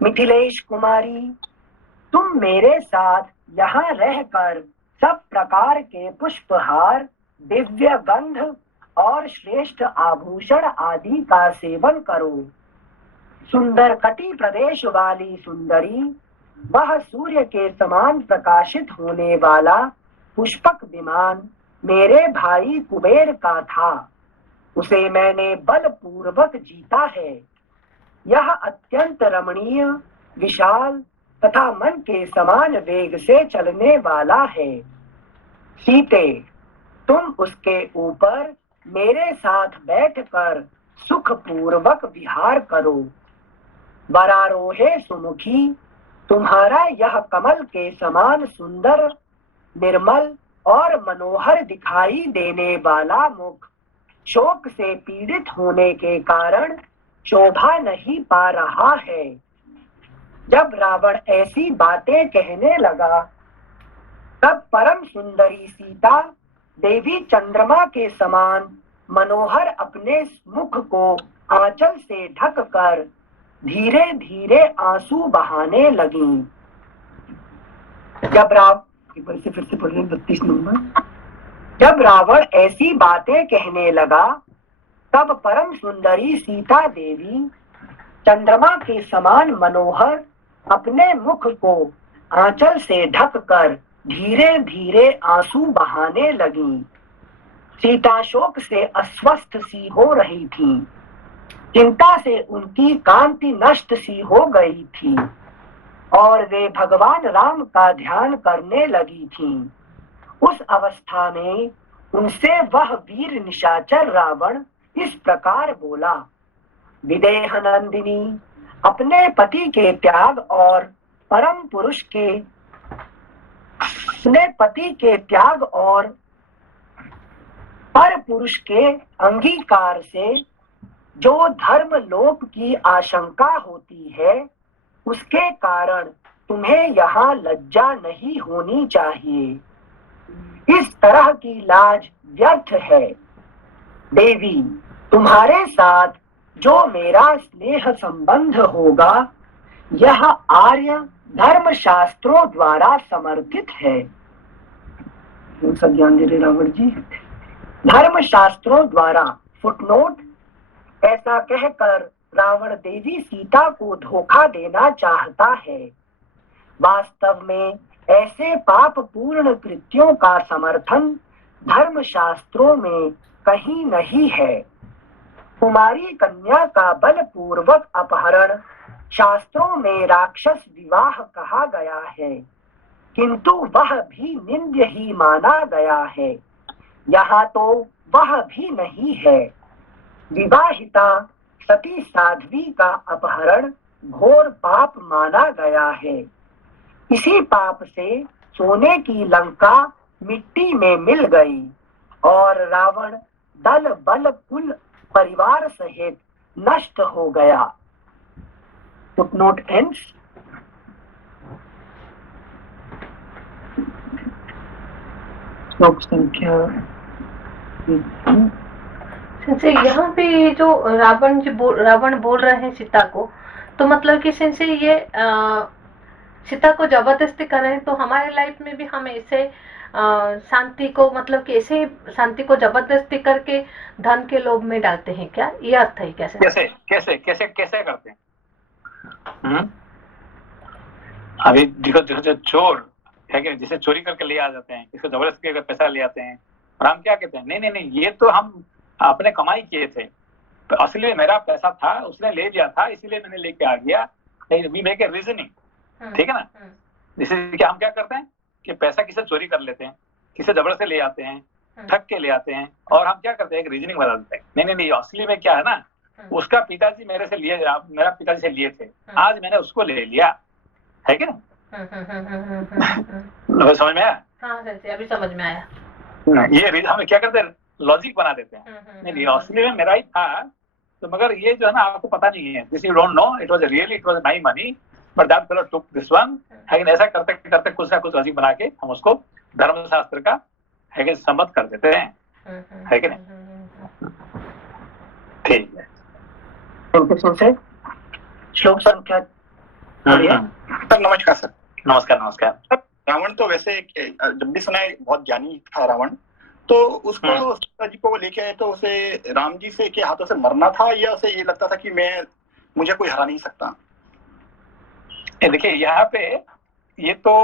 मिथिलेश कुमारी, तुम मेरे साथ यहाँ रहकर सब प्रकार के पुष्पहार, दिव्य गंध और श्रेष्ठ आभूषण आदि का सेवन करो। सुंदर कटी प्रदेश वाली सुंदरी, वह सूर्य के समान प्रकाशित होने वाला पुष्पक विमान मेरे भाई कुबेर का था। उसे मैंने बलपूर्वक जीता है। यह अत्यंत रमणीय, विशाल तथा मन के समान वेग से चलने वाला है। सीते, तुम उसके ऊपर मेरे साथ बैठकर सुखपूर्वक विहार करो। वरारोहे सुमुखी, तुम्हारा यह कमल के समान सुंदर, निर्मल और मनोहर दिखाई देने वाला मुख शोक से पीड़ित होने के कारण शोभा नहीं पा रहा है। जब रावण ऐसी बातें कहने लगा तब परम सुंदरी सीता देवी चंद्रमा के समान मनोहर अपने मुख को आंचल से ढककर धीरे धीरे आंसू बहाने लगी। फिर से पढ़ लें 32 नंबर। जब रावण ऐसी बातें कहने लगा तब परम सुंदरी सीता देवी चंद्रमा के समान मनोहर अपने मुख को आंचल से ढककर धीरे धीरे आंसू बहाने लगी। सीता शोक से अस्वस्थ सी हो रही थी। चिंता से उनकी कांति नष्ट सी हो गई थी और वे भगवान राम का ध्यान करने लगी थीं। उस अवस्था में उनसे वह वीर निशाचर रावण इस प्रकार बोला, विदेह नंदिनी, अपने पति के त्याग और परम पुरुष के अपने पति के त्याग और पर पुरुष के अंगीकार से जो धर्म लोप की आशंका होती है उसके कारण तुम्हें यहाँ लज्जा नहीं होनी चाहिए। इस तरह की लाज व्यर्थ है। देवी, तुम्हारे साथ जो मेरा स्नेह संबंध होगा यह आर्य धर्म शास्त्रों द्वारा समर्थित है। ज्ञान दे रहे रावण जी। धर्म शास्त्रों द्वारा, फुटनोट। ऐसा कहकर रावण देवी सीता को धोखा देना चाहता है। वास्तव में ऐसे पाप पूर्ण कृत्यों का समर्थन धर्म शास्त्रों में कहीं नहीं है। कुमारी कन्या का बलपूर्वक अपहरण शास्त्रों में राक्षस विवाह कहा गया है, किंतु वह भी निंद्य ही माना गया है। यहाँ तो वह भी नहीं है। विवाहिता सती साध्वी का अपहरण घोर पाप माना गया है। इसी पाप से सोने की लंका मिट्टी में मिल गई और रावण दल बल कुल परिवार सहित नष्ट हो गया। Footnote ends. श्लोक संख्या सिंसे यहाँ पे जो रावण बोल रहे हैं सीता को, तो मतलब कि सिंसे ये सीता को जबरदस्ती कर रहे हैं। तो हमारे लाइफ में भी हम ऐसे शांति को, मतलब कि ऐसे शांति को जबरदस्ती करके धन के लोभ में डालते हैं क्या? ये अर्थ है कैसे कैसे कैसे कैसे करते हैं? अभी जो चोर है कि जिसे चोरी करके ले आ जाते हैं, इसको जबरदस्ती अगर पैसा ले आते हैं, और हम क्या कहते हैं, नहीं नहीं नहीं, ये तो हम अपने कमाई किए थे, तो असली में मेरा पैसा था, उसने ले लिया था, इसीलिए मैंने लेके आ गया। वी मेक ए रीजनिंग, ठीक है ना। जैसे कि हम क्या करते हैं कि पैसा किसे चोरी कर लेते हैं, किसे जबरदस्ती ले आते हैं, ठग के ले आते हैं, और हम क्या करते हैं, एक रीजनिंग बना देते हैं, नहीं नहीं नहीं, असली में क्या है ना, उसका पिताजी मेरे से लिए, मेरा पिताजी से लिए थे, आज मैंने उसको ले लिया, है कि ना। समझ में आया? हाँ अभी समझ में आया। ये हम क्या करते हैं, लॉजिक बना देते हैं, नहीं असली में मेरा ही था, तो मगर ये जो है ना आपको पता नहीं है, this you don't know, it was really, it was my money, but that fellow took this one. लेकिन ऐसा करते करते कुछ ना कुछ लॉजिक बना के हम उसको धर्मशास्त्र का है कि सम्मत कर देते हैं, है कि नहीं। ठीक है। श्लोक संख्या। सर नमस्कार। सर नमस्कार। नमस्कार। रावण तो वैसे जब भी सुना है बहुत ज्ञानी था रावण, तो उसको सीता जी को लेके आए तो उसे राम जी से के हाथों से मरना था, या उसे ये लगता था कि मुझे कोई हरा नहीं सकता? देखिए यहाँ पे ये तो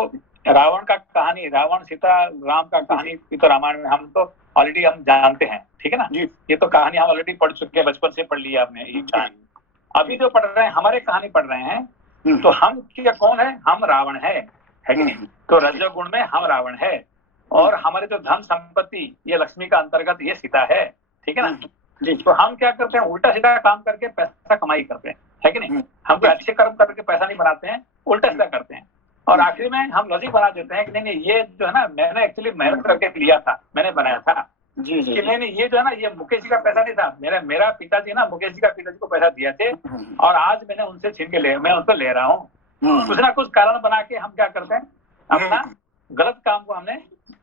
रावण का कहानी, रावण सीता राम का कहानी, ये तो रामायण में हम तो ऑलरेडी हम जानते हैं, ठीक है ना जी। ये तो कहानी हम ऑलरेडी पढ़ चुके हैं, बचपन से पढ़ लिया आपने ये कहानी। अभी जो पढ़ रहे हैं, हमारे कहानी पढ़ रहे हैं, तो हम क्या कौन है, हम रावण है कि नहीं। तो रजोगुण में हम रावण है, और हमारे जो धन संपत्ति ये लक्ष्मी का अंतर्गत ये सीता है, ठीक है ना जी। तो हम क्या करते हैं, उल्टा सीधा काम करके पैसा कमाई करते हैं, है कि नहीं। हम कोई अच्छे कर्म करके पैसा नहीं बनाते हैं, उल्टा सीधा करते हैं, और आखिरी में हम लॉजिक बना देते हैं कि नहीं नहीं ये जो है ना मैंने एक्चुअली मेहनत करके लिया था, मैंने बनाया था जी जी। नहीं नहीं ये जो है ना ये मुकेश जी का पैसा नहीं था, मेरा पिताजी ना मुकेश जी का पिताजी को पैसा दिया थे, और आज मैंने उनसे छीन के मैं उनको ले रहा हूँ। कुछ ना कुछ कारण बना के हम क्या करते हैं, अपना गलत काम को हमने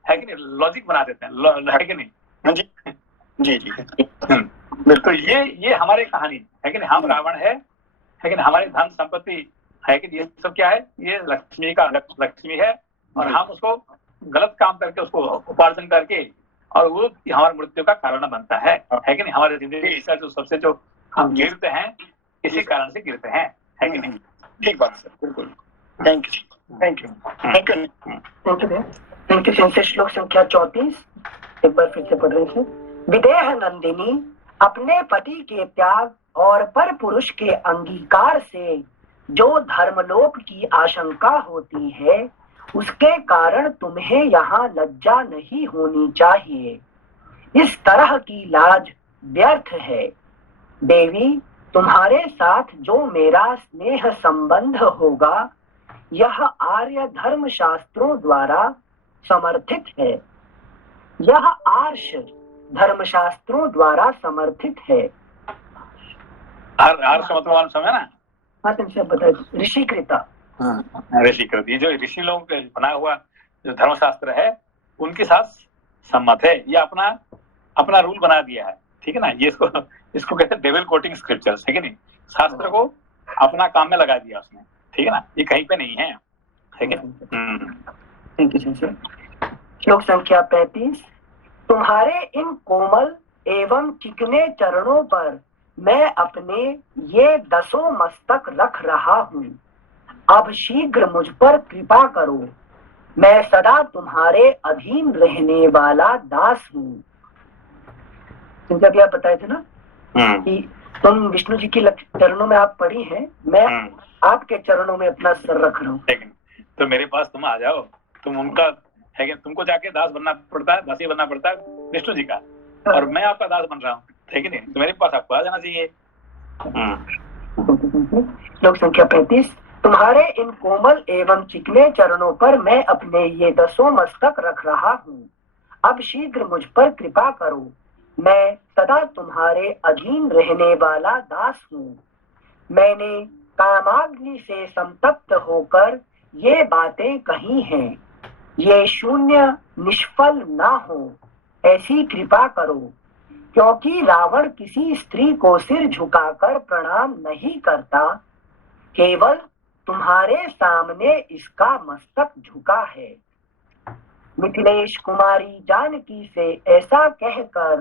है कि नहीं लॉजिक बना देते हैं, है कि नहीं जी जी। तो ये हमारी कहानी है कि नहीं, हम रावण है कि नहीं, हमारी धन संपत्ति है कि ये सब क्या है, ये लक्ष्मी है, और हम उसको गलत काम करके उसको उपार्जन करके और वो हमारी मृत्यु का कारण बनता है कि नहीं। हमारे जिंदगी का जो सबसे जो हम गिरते हैं इसी कारण से गिरते हैं, है कि नहीं। ठीक बात सर, बिल्कुल। Thank you, thank you, thank you, thank you. Thank you sensei. श्लोक संख्या 34 एक बार फिर से पढ़ रहे थे। विदेह नंदिनी, अपने पति के त्याग और पर पुरुष के अंगीकार से जो धर्मलोप की आशंका होती है, उसके कारण तुम्हें यहाँ लज्जा नहीं होनी चाहिए। इस तरह की लाज व्यर्थ है। देवी, तुम्हारे साथ जो मेरा स्नेह संबंध होगा, यह आर्य धर्म शास्त्रों द्वारा समर्थित है। यह आर्ष धर्मशास्त्रों द्वारा समर्थित है। आर्ष मतलब समझा ना। हाँ तुमसे बताए ऋषिकृता। ऋषिकृत, ये जो ऋषि लोगों का बना हुआ जो धर्मशास्त्र है उनके साथ सम्मत है। ये अपना रूल बना दिया है, ठीक है ना। ये इसको कहते हैं डेविल कोटिंग स्क्रिप्चर्स, है कि नहीं। शास्त्र को अपना काम में लगा दिया उसने, ठीक है ना। ये कहीं पे नहीं है कि नहीं। Thank you sir. श्लोक संख्या 35। तुम्हारे इन कोमल एवं चिकने चरणों पर मैं अपने ये 10 मस्तक रख रहा हूँ। अब शीघ्र मुझ पर कृपा करो। मैं सदा तुम्हारे अधीन रहने वाला दास हूँ। जब आप बताए थे ना कि तुम विष्णु जी की चरणों में आप पड़ी हैं, मैं आपके चरणों में अपना सर रख रहा हूँ। तो मेरे पास तुम आ जाओ, तुम उनका है कि तुमको जाके दास बनना पड़ता है, दासी बनना पड़ता है विष्णु जी का, और मैं आपका दास बन रहा हूँ, है कि नहीं। तो मेरे पास आपको आ जाना चाहिए। श्लोक संख्या 35। तुम्हारे इन कोमल एवं चिकने चरणों पर मैं अपने ये 10 मस्तक रख रहा हूँ। अब शीघ्र मुझ पर कृपा करो। मैं सदा तुम्हारे अधीन रहने वाला दास हूँ। मैंने कामाग्नि से संतप्त होकर ये बातें कही हैं। ये शून्य निष्फल ना हो, ऐसी कृपा करो। क्योंकि रावण किसी स्त्री को सिर झुकाकर प्रणाम नहीं करता, केवल तुम्हारे सामने इसका मस्तक झुका है। मिथिलेश कुमारी जानकी से ऐसा कहकर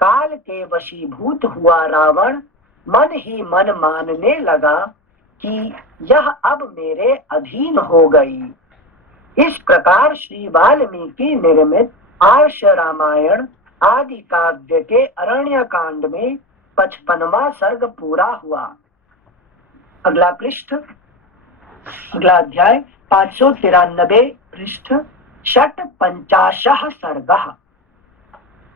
काल के वशीभूत हुआ रावण मन ही मन मानने लगा कि यह अब मेरे अधीन हो गई। इस प्रकार श्री वाल्मीकि निर्मित आर्ष रामायण आदि काव्य के अरण्य कांड में 55वां सर्ग पूरा हुआ। अगला पृष्ठ, अगला अध्याय 593 पृष्ठ, षट 50 सर्गः।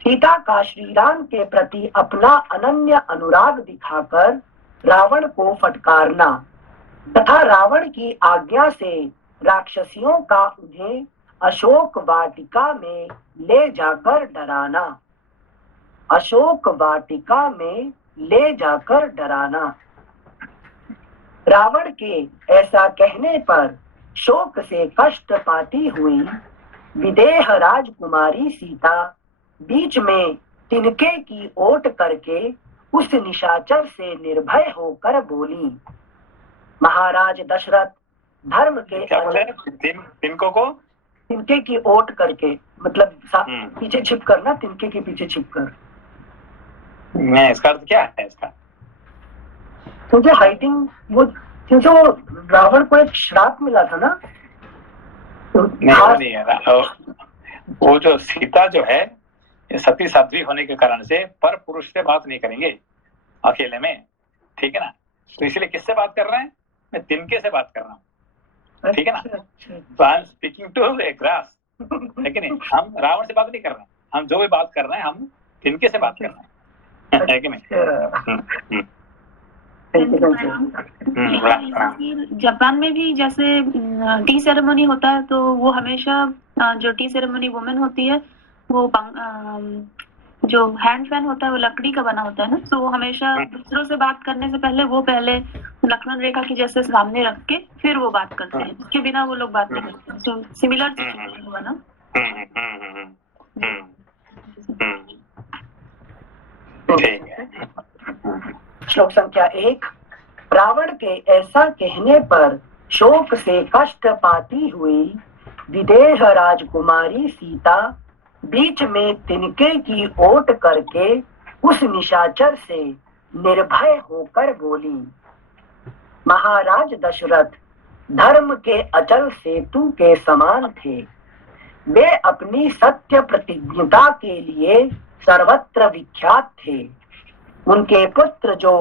सीता का श्री राम के प्रति अपना अनन्य अनुराग दिखाकर रावण को फटकारना तथा रावण की आज्ञा से राक्षसियों का उन्हें अशोक वाटिका में ले जाकर डराना। अशोक वाटिका में ले जाकर डराना। रावण के ऐसा कहने पर शोक से कष्ट पाती हुई विदेह राजकुमारी सीता बीच में तिनके की ओट करके उस निशाचर से निर्भय होकर बोली। महाराज दशरथ, धर्म के तिनको को तिनके की ओट करके मतलब पीछे छिप कर ना, तिनके के पीछे छिप कर। मैं इसका अर्थ क्या है इसका? क्योंकि हाइडिंग वो, क्योंकि वो रावण को एक श्राप मिला था ना। नहीं है वो जो सीता जो है सती साध्वी होने के कारण से पर पुरुष से बात नहीं करेंगे अकेले में, ठीक है ना। तो इसलिए किससे बात कर रहे हैं? मैं तिनके से बात कर रहा हूँ, ठीक है ना। तो I am speaking to a grass, है कि नहीं। हम रावण से बात नहीं कर रहे हैं, हम जो भी बात कर रहे हैं हम तिनके से बात कर रहे हैं, है कि नहीं। जापान में भी जैसे टी सेरेमनी होता है तो वो हमेशा जो टी सेरेमनी वुमेन होती है वो जो हैंड फैन होता है वो लकड़ी का बना होता है ना, तो वो हमेशा दूसरों से बात करने से पहले वो पहले लक्ष्मण रेखा की जैसे सामने रख के फिर वो बात करते हैं, उसके बिना वो लोग बात नहीं करते। तो सिमिलर हुआ ना। ठीक है। श्लोक संख्या 1। रावण के ऐसा कहने पर शोक से कष्ट पाती हुई विदेह राजकुमारी सीता बीच में तिनके की ओट करके उस निशाचर से निर्भय होकर बोली। महाराज दशरथ धर्म के अचल सेतु के समान थे। वे अपनी सत्य प्रतिज्ञता के लिए सर्वत्र विख्यात थे। उनके पुत्र जो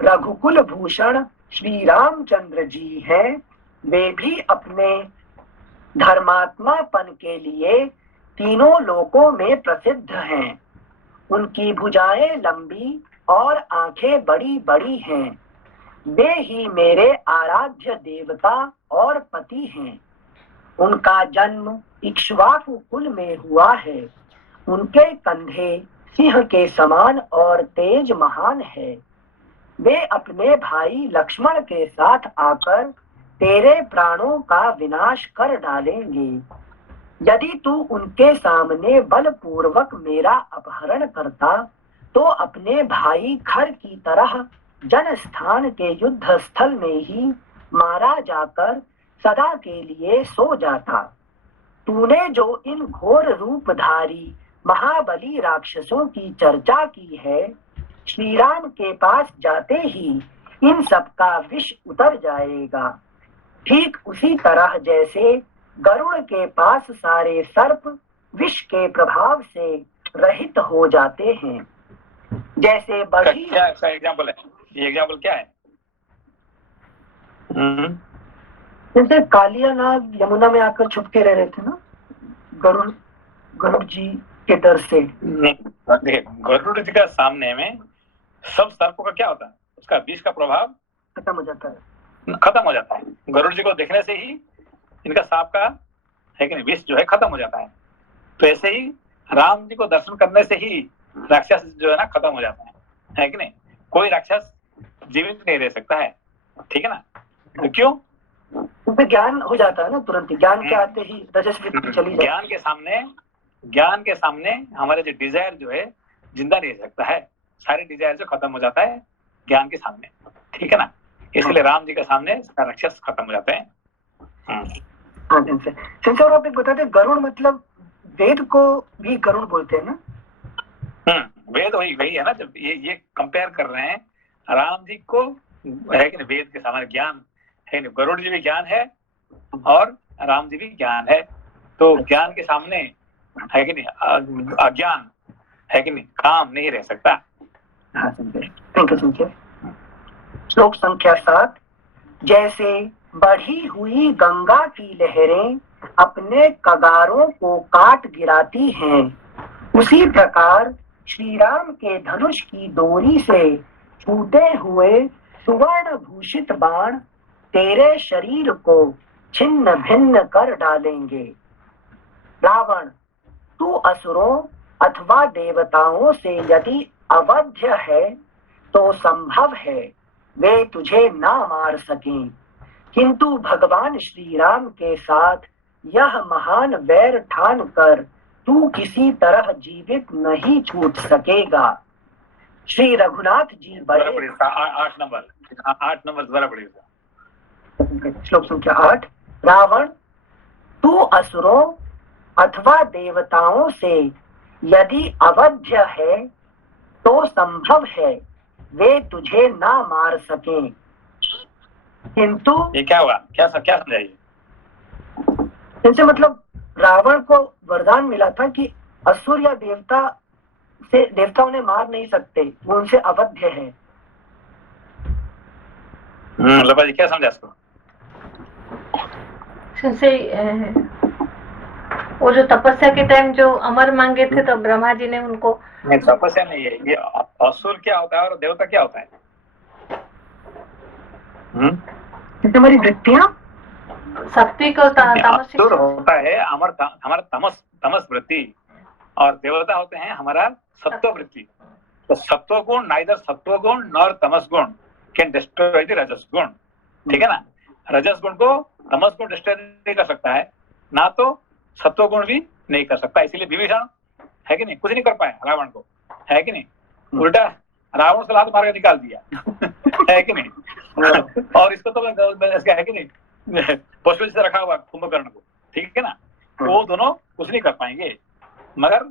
रघुकुल भूषण श्री रामचंद्र जी हैं, वे भी अपने धर्मात्मापन के लिए तीनों लोकों में प्रसिद्ध हैं। उनकी भुजाएं लंबी और आंखें बड़ी बड़ी हैं। वे ही मेरे आराध्य देवता और पति हैं। उनका जन्म इक्ष्वाकु कुल में हुआ है। उनके कंधे सिंह के समान और तेज महान है। वे अपने भाई लक्ष्मण के साथ आकर तेरे प्राणों का विनाश कर डालेंगे। यदि तू उनके सामने बलपूर्वक मेरा अपहरण करता तो अपने भाई खर की तरह जनस्थान के युद्ध स्थल में ही मारा जाकर सदा के लिए सो जाता। तूने जो इन घोर रूपधारी महाबली राक्षसों की चर्चा की है, श्री राम के पास जाते ही इन सब का विष उतर जाएगा। ठीक उसी तरह जैसे गरुड़ के पास सारे सर्प विष के प्रभाव से रहित हो जाते हैं। जैसे बड़ी क्या एग्जाम्पल है? ये एग्जाम्पल क्या है? जैसे कालिया नाग यमुना में आकर छुप के रह रहे थे ना, गरुड़ जी के डर से। देखिए, गरुड़ जी का सामने में सब सर्पों का क्या होता है? उसका विष का प्रभाव खत्म हो जाता है। खत्म हो जाता है। गरुड़ जी को देखने से ही इनका सांप का है कि नहीं विष जो है खत्म हो जाता है। तो ऐसे ही राम जी को दर्शन करने से ही राक्षस जो है ना खत्म हो जाता है कि नहीं? कोई राक्षस जीवित नहीं रह सकता है, ठीक है ना? तो क्यों? उनपे ज्ञान हो जाता है ना तुरंत ही। ज्ञान के आते ही रजस वृत्ति चली जाती है। ज्ञान के सामने हमारे जो डिजायर जो है जिंदा नहीं रह सकता है। सारे डिजायर जो खत्म हो जाता है ज्ञान के सामने, ठीक है ना? इसलिए राम जी के सामने राक्षस खत्म हो जाते हैं। संसर आप एक बताते, गरुड़ मतलब वेद को भी गरुड़ बोलते हैं ना? वेद वही है ना। जब ये कंपेयर कर रहे हैं राम जी को है कि नहीं, वेद के सामने ज्ञान है नहीं। गरुड़ जी भी ज्ञान है और राम जी भी ज्ञान है। तो ज्ञान के सामने है कि नहीं अज्ञान है कि नहीं काम नहीं रह सकता। हाँ संजय। श्लोक संख्या 7। जैसे बढ़ी हुई गंगा की लहरें अपने कगारों को काट गिराती हैं, उसी प्रकार श्री राम के धनुष की डोरी से छूटे हुए सुवर्ण भूषित बाण तेरे शरीर को छिन्न भिन्न कर डालेंगे। रावण, तू असुरों अथवा देवताओं से यदि अवध्य है तो संभव है वे तुझे ना मार सकें, किंतु भगवान श्री राम के साथ यह महान वैर ठान कर तू किसी तरह जीवित नहीं छूट सकेगा। श्री रघुनाथ जी बड़े 8 नंबर द्वारा पढ़िएगा। श्लोक संख्या 8। रावण, तू असुरों अथवा देवताओं से यदि अवध्य है तो संभव है वे तुझे ना मार सकें, किंतु ये क्या हुआ? क्या समझाइए? इनसे मतलब रावण को वरदान मिला था कि असुर या देवता उन्हें मार नहीं सकते, वो उनसे अवध्य है। लपा जी क्या समझा इसको? वो जो तपस्या के टाइम जो अमर मांगे थे तो ब्रह्मा जी ने उनको नहीं, तपस्या नहीं है ये। असुर क्या होता है और देवता क्या होता है? तुम्हारी वृत्तियां सात्विक और तामसिक असुर होता है हमारा तमस वृत्ति और देवता होते हैं हमारा सत्व वृत्ति। तो सत्व गुण नाइदर सत्व गुण नॉर तमस गुण कैन डिस्ट्रॉय द रजस गुण, ठीक है ना? रजस गुण को तमस गुण डिस्ट्रॉय नहीं कर सकता है, ना तो सत्व गुण भी नहीं कर सकता। इसीलिए विभीषण है कि नहीं कुछ नहीं कर पाए रावण को, है कि नहीं? उल्टा रावण से लात मार के निकाल दिया है कि नहीं। और इसको तो है कि नहीं, पशु से रखा हुआ कुंभकर्ण को, ठीक है ना, वो दोनों कुछ नहीं कर पाएंगे। मगर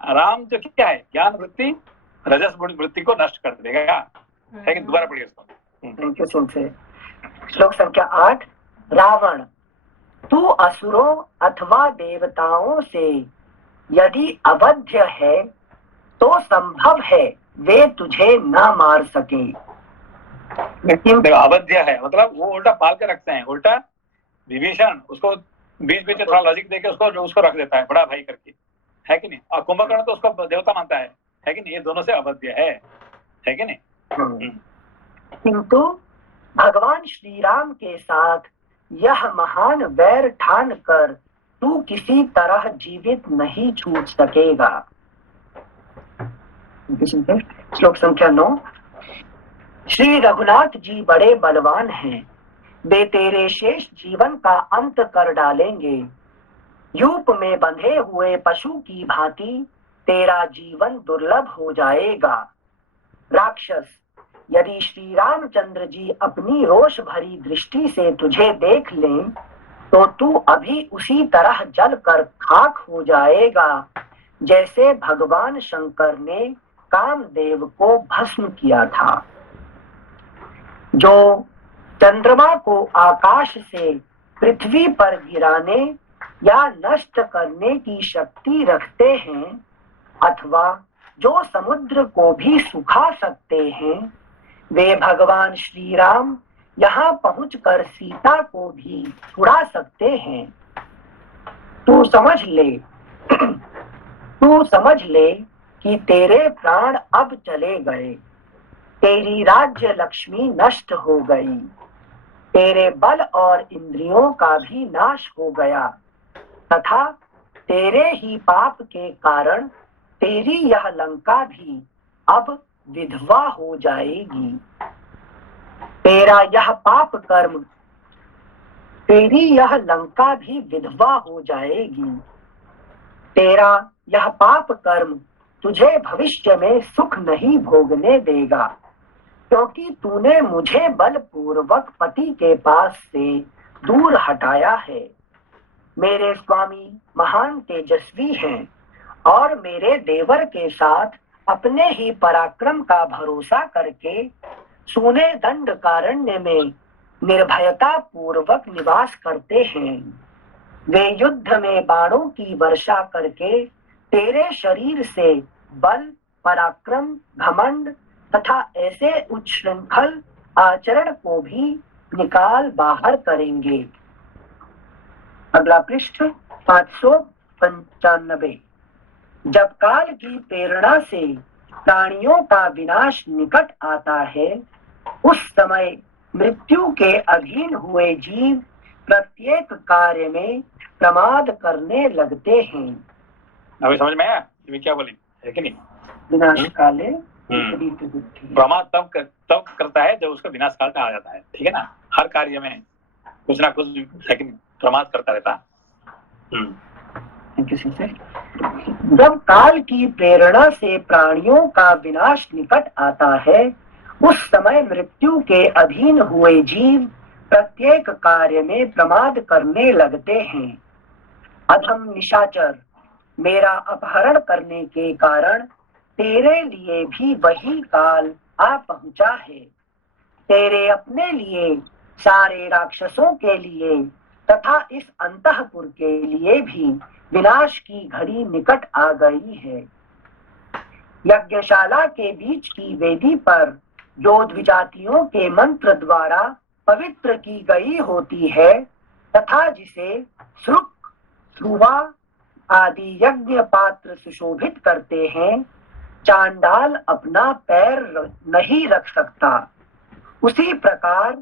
राम जो क्या है, ज्ञान वृत्ति रजस वृत्ति को नष्ट कर देगा, है कि। दोबारा पढ़िए इसको। थैंक यू सिंसे। श्लोक संख्या 8। रावण, तू असुरों अथवा देवताओं से यदि अवध्य है तो संभव है वे तुझे न मार सके। लेकिन अवध्य है मतलब वो उल्टा पाल के रखते हैं। उल्टा विभीषण उसको बीच बीच में थोड़ा लॉजिक देके उसको रख देता है बड़ा भाई करके, है कि नहीं। और कुंभकर्ण तो उसको देवता मानता है कि नहीं। ये दोनों से अवध्य है कि नहीं। किंतु भगवान श्री राम के साथ यह महान वैर ठान कर तू किसी तरह जीवित नहीं छूट सकेगा। श्लोक संख्या 9। श्री रघुनाथ जी बड़े बलवान हैं, वे तेरे शेष जीवन का अंत कर डालेंगे। यूप में बंधे हुए पशु की भांति तेरा जीवन दुर्लभ हो जाएगा। राक्षस, यदि श्री रामचंद्र जी अपनी रोष भरी दृष्टि से तुझे देख लें तो तू अभी उसी तरह जल कर खाक हो जाएगा जैसे भगवान शंकर ने कामदेव को भस्म किया था। जो चंद्रमा को आकाश से पृथ्वी पर गिराने या नष्ट करने की शक्ति रखते हैं अथवा जो समुद्र को भी सुखा सकते हैं, वे भगवान श्री राम यहाँ पहुंचकर सीता को भी छुड़ा सकते हैं। तू समझ ले कि तेरे प्राण अब चले गए, तेरी राज्य लक्ष्मी नष्ट हो गई, तेरे बल और इंद्रियों का भी नाश हो गया तथा तेरे ही पाप के कारण तेरी यह लंका भी अब विधवा हो जाएगी। तेरा यह पाप कर्म, तेरी यह लंका भी विधवा हो जाएगी। तेरा यह पाप कर्म तुझे भविष्य में सुख नहीं भोगने देगा, क्योंकि तूने मुझे बलपूर्वक पति के पास से दूर हटाया है। मेरे स्वामी महान तेजस्वी हैं और मेरे देवर के साथ अपने ही पराक्रम का भरोसा करके सूने दंडकारण्य में निर्भयता पूर्वक निवास करते हैं। वे युद्ध में बाणों की वर्षा करके तेरे शरीर से बल, पराक्रम, घमंड तथा ऐसे उच्छृंखल आचरण को भी निकाल बाहर करेंगे। अगला पृष्ठ 595। जब काल की प्रेरणा से प्राणियों का विनाश निकट आता है, उस समय मृत्यु के अधीन हुए जीव प्रत्येक कार्य में प्रमाद करने लगते हैं। अभी समझ में आया क्या बोले, है कि नहीं। विनाश काले विपरीत बुद्धि। प्रमाद तब करता है जब उसका विनाश काल आ जाता है, ठीक है ना। हर कार्य में कुछ ना कुछ लेकिन प्रमाद करता रहता है। जब काल की प्रेरणा से प्राणियों का विनाश निकट आता है, उस समय मृत्यु के अधीन हुए जीव प्रत्येक कार्य में प्रमाद करने लगते हैं। अधम निशाचर, मेरा अपहरण करने के कारण तेरे लिए भी वही काल आ पहुंचा है। तेरे अपने लिए, सारे राक्षसों के लिए तथा इस अंतःपुर के लिए भी विनाश की घड़ी निकट आ गई है। यज्ञशाला के बीच की वेदी पर जो द्विजातियों के मंत्र द्वारा पवित्र की गई होती है तथा जिसे श्रुक, ध्रुवा आदि यज्ञ पात्र सुशोभित करते हैं, चांडाल अपना पैर नहीं रख सकता। उसी प्रकार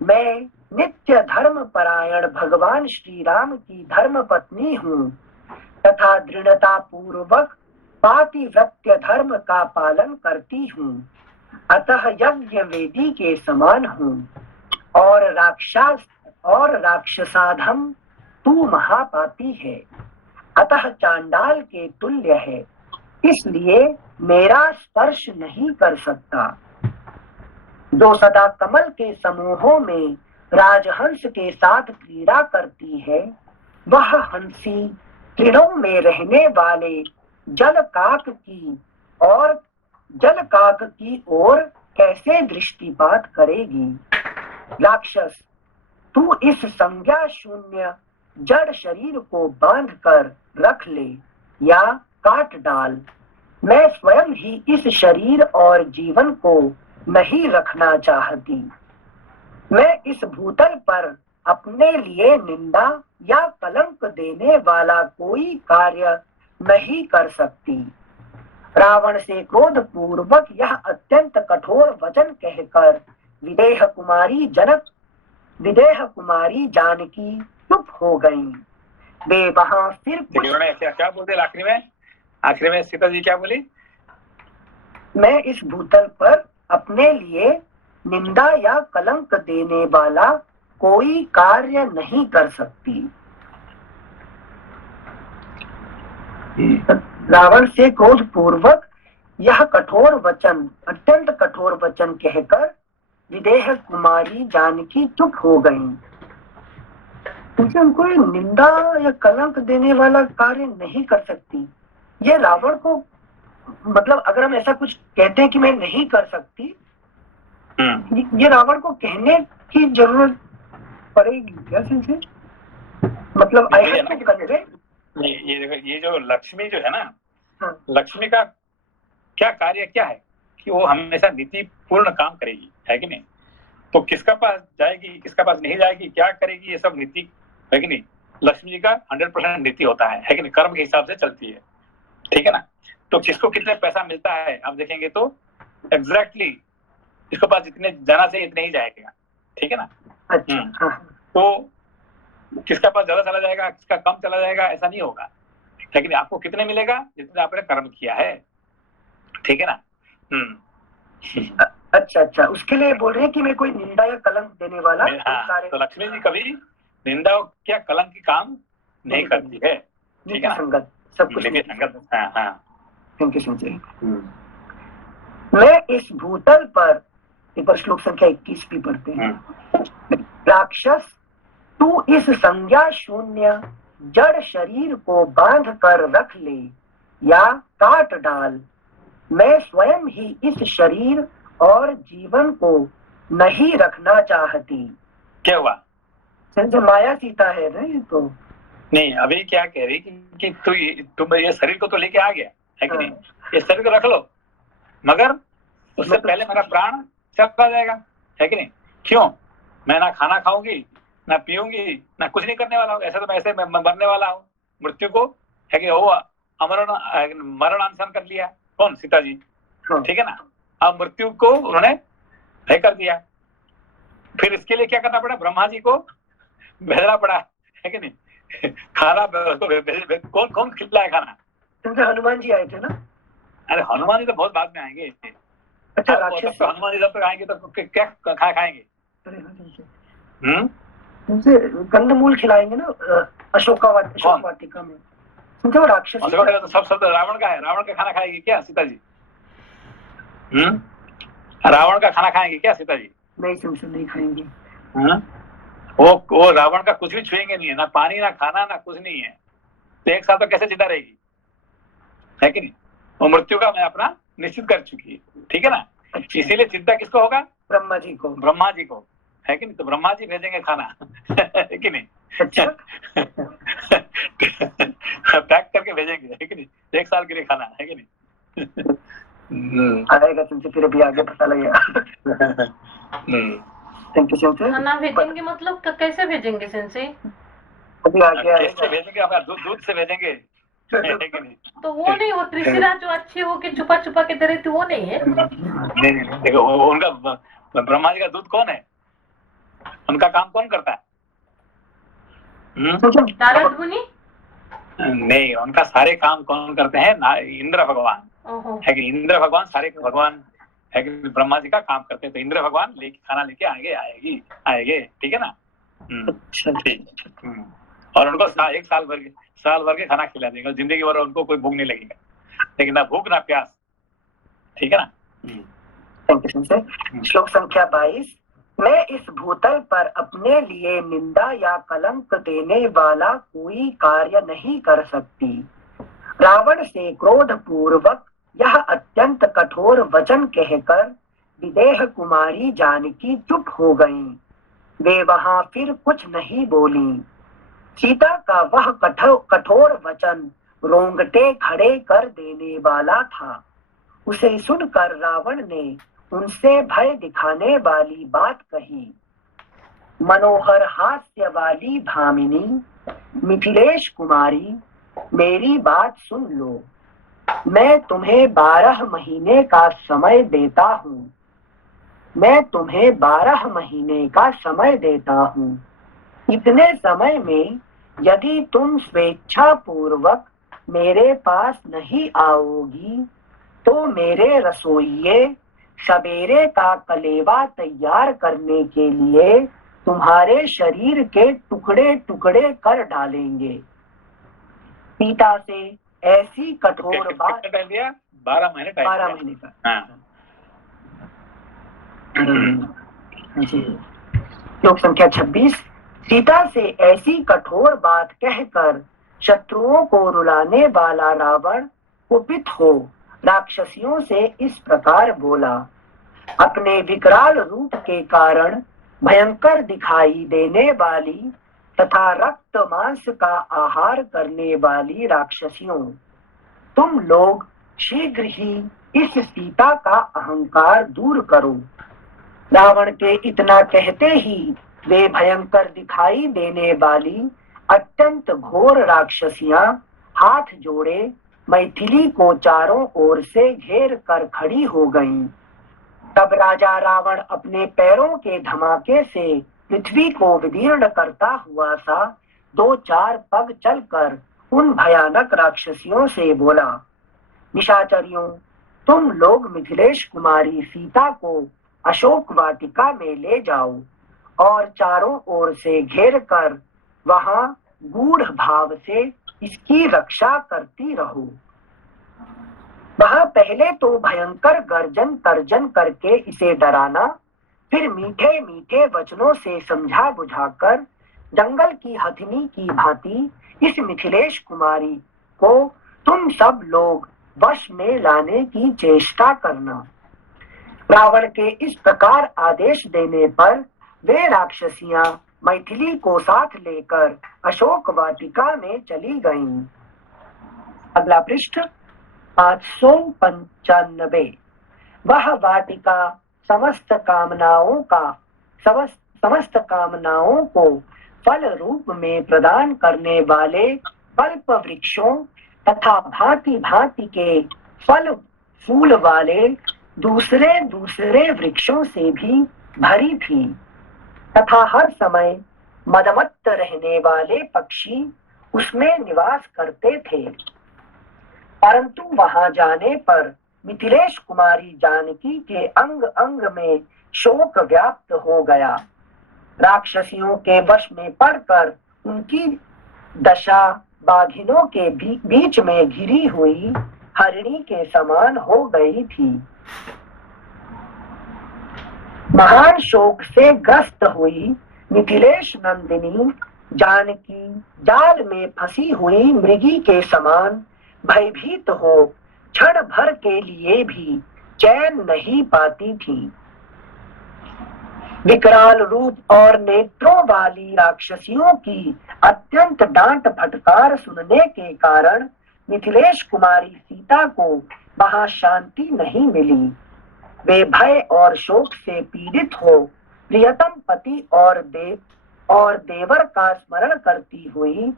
मैं नित्य धर्म परायण भगवान श्री राम की धर्म पत्नी हूँ तथा दृढ़ता पूर्वक पातिव्रत्य धर्म का पालन करती हूँ, अतः यज्ञ वेदी के समान हूँ और राक्षसाधम तू महापापी है, अतः चांडाल के तुल्य है। इसलिए मेरा स्पर्श नहीं कर सकता। जो सदा कमल के समूहों में राजहंस के साथ क्रीड़ा करती है, वह हंसी तृणों में रहने वाले जलकाक की ओर कैसे दृष्टिपात करेगी। राक्षस, तू इस संज्ञा शून्य जड़ शरीर को बांध कर रख ले या काट डाल। मैं स्वयं ही इस शरीर और जीवन को नहीं रखना चाहती। मैं इस भूतल पर अपने लिए निंदा या कलंक देने वाला कोई कार्य नहीं कर सकती। रावण से क्रोध पूर्वक यह अत्यंत कठोर वचन कहकर विदेह कुमारी जानकी चुप हो गईं। वे वहां फिर क्या बोलते आखिरी में सीता जी क्या बोली? मैं इस भूतल पर अपने लिए निंदा या कलंक देने वाला कोई कार्य नहीं कर सकती। रावण से क्रोध पूर्वक यह अत्यंत कठोर वचन कहकर विदेह कुमारी जानकी चुप हो गईं। क्योंकि उनको निंदा या कलंक देने वाला कार्य नहीं कर सकती। ये रावण को, मतलब अगर हम ऐसा कुछ कहते हैं कि मैं नहीं कर सकती, ये रावण को कहने की जरूरत पड़ेगी क्या से? मतलब ये देखो, ये जो लक्ष्मी जो है ना, हाँ। लक्ष्मी का क्या कार्य क्या है कि वो हमेशा नीति पूर्ण काम करेगी, है कि नहीं? तो किसका पास जाएगी, किसका पास नहीं जाएगी, क्या करेगी, ये सब नीति है कि नहीं? लक्ष्मी जी का 100% नीति होता है कि नहीं? कर्म के हिसाब से चलती है, ठीक है ना? तो किसको कितने पैसा मिलता है आप देखेंगे तो एग्जैक्टली इसके पास जितने जाना चाहिए इतने ही जाएगा, ठीक है ना? अच्छा। तो किसका पास ज्यादा चला जाएगा, किसका कम चला जाएगा, ऐसा नहीं होगा, लेकिन आपको कितने मिलेगा जितने आपने कर्म किया है, ठीक है ना? अच्छा, उसके लिए बोल रहे हैं कि मैं कोई निंदा या कलंक देने वाला। हाँ, तो लक्ष्मी जी कभी निंदा क्या कलंक की काम नहीं करती है, ठीक है ना? संगत सब कुछ संगत। हाँ, थैंक यू संजय। मैं इस भूतल पर, एक बार श्लोक संख्या 21 भी पढ़ते हैं। राक्षस, तू इस संज्ञा शून्य जड़ शरीर को बांध कर रख ले या काट डाल। मैं स्वयं ही इस शरीर और जीवन को नहीं रखना चाहती। क्या हुआ? संजय, माया सीता है ना ये तो। नहीं, अभी क्या कह रही कि तुम ये शरीर को तो लेके आ गया है कि नहीं? ये शरीर को रख लो, मगर उससे पहले मेरा प्राण चला जाएगा, है कि नहीं? क्यों? मैं ना खाना खाऊंगी, ना पीऊंगी, ना कुछ नहीं करने वाला हूँ। ऐसे तो मैं ऐसे मरने वाला हूँ। मृत्यु को है कि वो मरण अनशन कर लिया। कौन? सीता जी, ठीक है ना? अब मृत्यु को उन्होंने भय कर दिया। फिर इसके लिए क्या करना पड़ा? ब्रह्मा जी को भेजना पड़ा, है कि नहीं? खाना कौन कौन खिलाया खाना? हनुमान जी आए थे ना। अरे हनुमान जी तो बहुत बाद में आएंगे। अच्छा, तो हनुमान जी जब तक आएंगे तो क्या खाएंगे? कंदमूल खिलाएंगे ना अशोक वाटिका में। तो राक्षस तो सब रावण का है। रावण का खाना खाएगी क्या सीता जी? रावण का खाना खाएंगे क्या सीता जी? नहीं खाएंगे। वो रावण का कुछ भी छुएंगे नहीं है, ना पानी, ना खाना, ना कुछ नहीं है। तो एक साल तो कैसे जिंदा रहेगी, है कि नहीं? वो मृत्यु का मैं अपना निश्चित कर चुकी है, ठीक है ना? इसीलिए चिंता किसको होगा? ब्रह्मा जी को, है कि नहीं? तो ब्रह्मा जी भेजेंगे खाना, है कि नहीं? अच्छा। पैक करके भेजेंगे, है कि नहीं? एक साल के लिए खाना, है कि नहीं? आएगा तुमसे, फिर अभी आगे पता लगेगा। Thank you sensei. खाना भेजेंगे मतलब कैसे भेजेंगे सेंसे? अभी आगे आएगा। कैसे भेजेंगे? आपका दूध से भेजेंगे, है कि नहीं? तो वो नहीं, वो त्रिशिरा जो अच्छी होके छुपा के दे रही थी, वो नहीं है? नहीं, देखो उनका ब्रह्मा जी का दूध कौन है? उनका काम कौन करता है? नारद मुनि? नहीं, उनका सारे काम कौन करते हैं? इंद्र भगवान, है कि? इंद्र भगवान सारे भगवान है कि ब्रह्मा जी का काम करते हैं। तो इंद्र भगवान खाना लेके आएंगे, ठीक है ना? और उनको एक साल भर के खाना खिला देंगे, जिंदगी भर उनको कोई भूख नहीं लगेगा, लेकिन ना भूख ना प्यास। ठीक है ना? Thank you sir. श्लोक संख्या 22। मैं इस भूतल पर अपने लिए निंदा या कलंक देने वाला कोई कार्य नहीं कर सकती। रावण से क्रोध पूर्वक यह अत्यंत कठोर वचन कहकर विदेह कुमारी जानकी चुप हो गईं। वे वहां फिर कुछ नहीं बोली। सीता का वह कठोर वचन रोंगटे खड़े कर देने वाला था। उसे सुनकर रावण ने उनसे भय दिखाने वाली बात कही। मनोहर हास्य वाली भामिनी मिथिलेश कुमारी, मेरी बात सुन लो। मैं तुम्हें 12 महीने का समय देता हूँ। मैं तुम्हें 12 महीने का समय देता हूँ। इतने समय में यदि तुम स्वेच्छा पूर्वक मेरे पास नहीं आओगी तो मेरे रसोइये सवेरे का कलेवा तैयार करने के लिए तुम्हारे शरीर के टुकड़े टुकड़े कर डालेंगे। पिता से ऐसी कठोर बात। कितना टाइम दिया? 12 महीने टाइम। 12 महीने का। हाँ। श्लोक संख्या 26। सीता से ऐसी कठोर बात कहकर शत्रुओं को रुलाने वाला रावण कुपित हो राक्षसियों से इस प्रकार बोला। अपने विकराल रूप के कारण भयंकर दिखाई देने वाली तथा रक्त मांस का आहार करने वाली राक्षसियों, तुम लोग शीघ्र ही इस सीता का अहंकार दूर करो। रावण के इतना कहते ही वे भयंकर दिखाई देने वाली अत्यंत घोर राक्षसियां हाथ जोड़े मैथिली को चारों ओर से घेर कर खड़ी हो गईं। तब राजा रावण अपने पैरों के धमाके से पृथ्वी को विदीर्ण करता हुआ सा 2-4 पग चलकर उन भयानक राक्षसियों से बोला, निशाचरियों, तुम लोग मिथिलेश कुमारी सीता को अशोक वाटिका में ले जाओ और चारों ओर से घेर कर वहां गूढ़ भाव से इसकी रक्षा करती रहो। वहां पहले तो भयंकर गर्जन तर्जन करके इसे डराना, फिर मीठे मीठे वचनों से समझा बुझाकर जंगल की हथिनी की भांति इस मिथिलेश कुमारी को तुम सब लोग वश में लाने की चेष्टा करना। रावण के इस प्रकार आदेश देने पर वे राक्षसियां मैथिली को साथ लेकर अशोक वाटिका में चली गईं। अगला पृष्ठ 595। वह वाटिका समस्त कामनाओं को फल रूप में प्रदान करने वाले कल्प वृक्षों तथा भांति भांति के फल फूल वाले दूसरे दूसरे वृक्षों से भी भरी थी तथा हर समय मदमत्त रहने वाले पक्षी उसमें निवास करते थे। परंतु वहां जाने पर मिथिलेश कुमारी जानकी के अंग अंग में शोक व्याप्त हो गया। राक्षसियों के वश में पड़कर उनकी दशा बाघिनों के बीच में घिरी हुई हरिणी के समान हो गई थी। महान शोक से ग्रस्त हुई मिथिलेश नंदिनी जानकी जाल में फंसी हुई मृगी के समान भयभीत हो क्षण भर के लिए भी चैन नहीं पाती थी। विकराल रूप और नेत्रों वाली राक्षसियों की अत्यंत डांट फटकार सुनने के कारण मिथिलेश कुमारी सीता को वहां शांति नहीं मिली। वे भय और शोक से पीड़ित हो प्रियतम पति और देवर का स्मरण करती हुई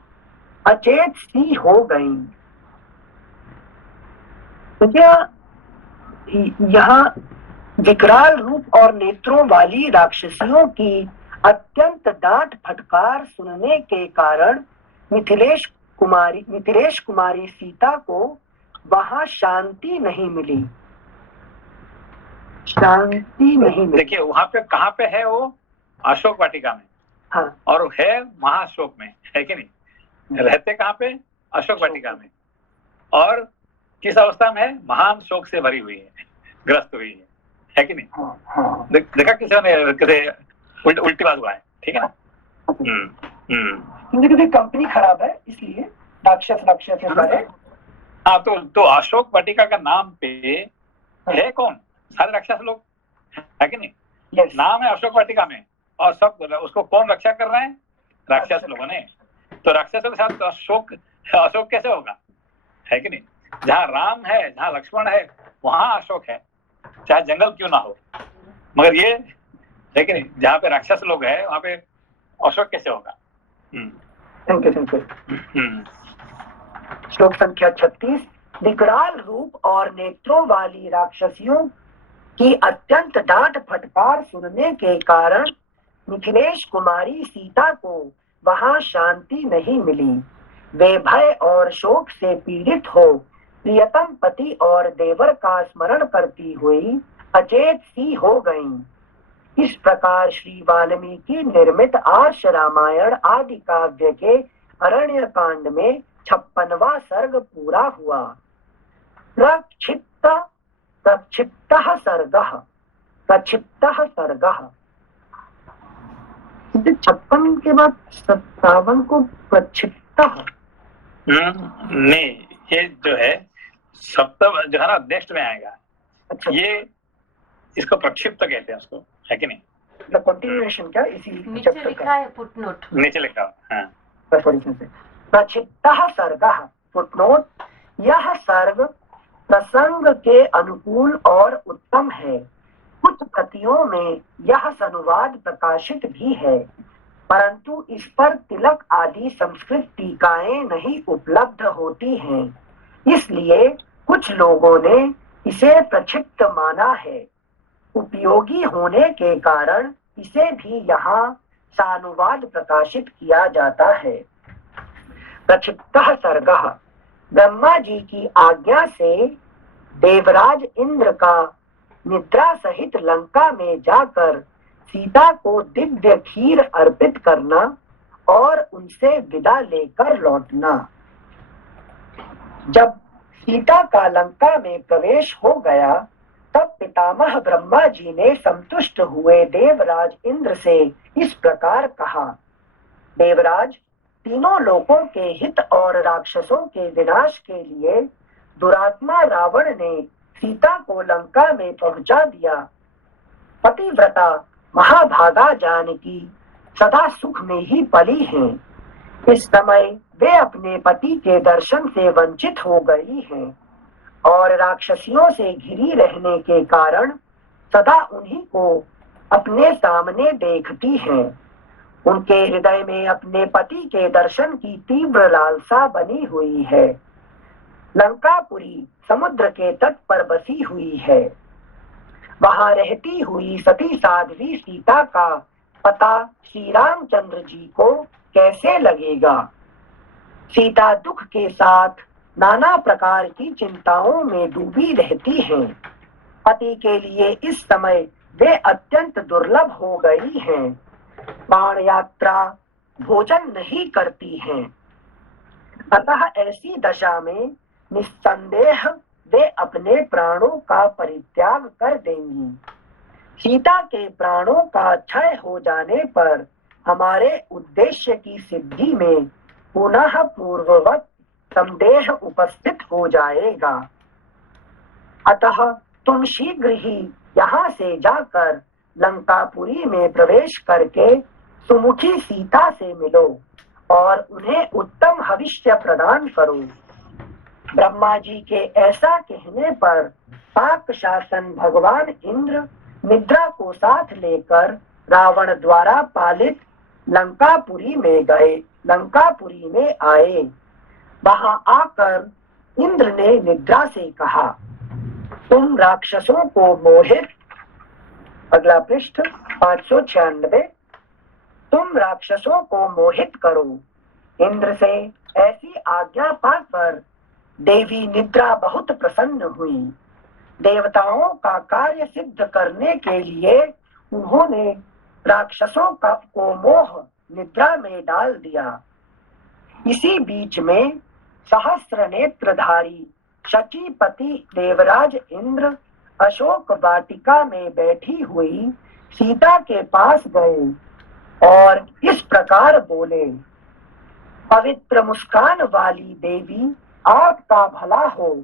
अचेत सी हो गईं। तो क्या यहाँ विकराल रूप और नेत्रों वाली राक्षसियों की अत्यंत डांट फटकार सुनने के कारण मिथिलेश कुमारी सीता को वहां शांति नहीं मिली। शांति नहीं मिली। देखिए वहां पे कहाँ पे है वो? अशोक वाटिका में। हाँ। और है महाअशोक में, है कि नहीं? रहते कहाँ पे? अशोक वाटिका में। और किस अवस्था में है? महान शोक से भरी हुई है, ग्रस्त हुई है कि नहीं? हाँ हाँ देखा किसी ने कैसे उल्टी बात हुआ है, ठीक है ना? क्योंकि क्योंकि कंपनी खराब है इसलिए राक्षस राक्षस है सारे। हाँ, तो अशोक वाटिका का नाम पे है कौन? सारे राक्षस लोग, है कि नहीं? यस नाम है अशोक वाटिका में, और सब उसको कौन रक्षा कर रहे हैं? राक्षस लोगों ने। तो राक्षसों के साथ अशोक कैसे होगा, है कि नहीं? जहाँ राम है, जहाँ लक्ष्मण है, वहां अशोक है, चाहे जंगल क्यों ना हो। मगर ये, है कि नहीं, जहाँ पे राक्षस लोग हैं वहां पे अशोक कैसे होगा? Thank you. श्लोक संख्या 36। विकराल रूप और नेत्रों वाली राक्षसियों की अत्यंत डांट फटकार सुनने के कारण मिथिलेश कुमारी सीता को वहां शांति नहीं मिली। वे भय और शोक से पीड़ित हो प्रियतम पति और देवर का स्मरण करती हुई अचेत सी हो गईं। इस प्रकार श्री वाल्मीकि निर्मित आर्ष रामायण आदि काव्य के अरण्य कांड में 56वां सर्ग पूरा हुआ। प्रक्षिप्तः सर्गः 56 के बाद 57 को प्रक्षिप्तः नहीं, ये जो है सप्तम जो है ना नेक्स्ट में आएगा। अच्छा, ये इसको प्रक्षिप्त कहते हैं उसको, है कि नहीं? द कंटिन्यूएशन क्या इसी नीचे चैप्टर लिखा का है फुटनोट। नीचे लिखा हुआ, हाँ। प्रक्षिप्तः सर्गः फुटनोट। यह सर्ग प्रसंग के अनुकूल और उत्तम है। कुछ प्रतियों में यह अनुवाद प्रकाशित भी है, परंतु इस पर तिलक आदि संस्कृत टीकाएं नहीं उपलब्ध होती हैं, इसलिए कुछ लोगों ने इसे प्रक्षिप्त माना है। उपयोगी होने के कारण इसे भी यहाँ सानुवाद प्रकाशित किया जाता है। प्रक्षिप्तः सर्गः। ब्रह्मा जी की आज्ञा से देवराज इंद्र का निद्रा सहित लंका में जाकर सीता को दिव्य खीर अर्पित करना और उनसे विदा लेकर लौटना। जब सीता का लंका में प्रवेश हो गया तब पितामह ब्रह्मा जी ने संतुष्ट हुए देवराज इंद्र से इस प्रकार कहा, देवराज, तीनों लोकों के हित और राक्षसों के विनाश के लिए दुरात्मा रावण ने सीता को लंका में पहुंचा दिया। पतिव्रता महाभागा जानकी सदा सुख में ही पली हैं। इस समय वे अपने पति के दर्शन से वंचित हो गई हैं और राक्षसियों से घिरी रहने के कारण सदा उन्हीं को अपने सामने देखती हैं। उनके हृदय में अपने पति के दर्शन की तीव्र लालसा बनी हुई है। लंकापुरी समुद्र के तट पर बसी हुई है। वहां रहती हुई सती साध्वी सीता का पता श्री रामचंद्र जी को कैसे लगेगा? सीता दुख के साथ नाना प्रकार की चिंताओं में डूबी रहती हैं। पति के लिए इस समय वे अत्यंत दुर्लभ हो गई हैं। बाण यात्रा, भोजन नहीं करती हैं। अतः ऐसी दशा में निस्संदेह वे अपने प्राणों का परित्याग कर देंगी। सीता के प्राणों का क्षय हो जाने पर हमारे उद्देश्य की सिद्धि में पुनः पूर्ववत संदेह उपस्थित हो जाएगा। अतः तुम शीघ्र ही यहाँ से जाकर लंकापुरी में प्रवेश करके सुमुखी सीता से मिलो और उन्हें उत्तम भविष्य प्रदान करो। ब्रह्मा जी के ऐसा कहने पर पाक शासन भगवान इंद्र निद्रा को साथ लेकर रावण द्वारा पालित लंकापुरी में गए। लंकापुरी में आए। वहां आकर इंद्र ने निद्रा से कहा, तुम राक्षसों को मोहित, अगला पृष्ठ 596, तुम राक्षसों को मोहित करो। इंद्र से ऐसी आज्ञा पाकर देवी निद्रा बहुत प्रसन्न हुई। देवताओं का कार्य सिद्ध करने के लिए उन्होंने राक्षसों को मोह निद्रा में डाल दिया। इसी बीच में सहस्र नेत्रधारी शचीपति देवराज इंद्र अशोक वाटिका में बैठी हुई सीता के पास गए और इस प्रकार बोले, पवित्र मुस्कान वाली देवी, आपका भला हो।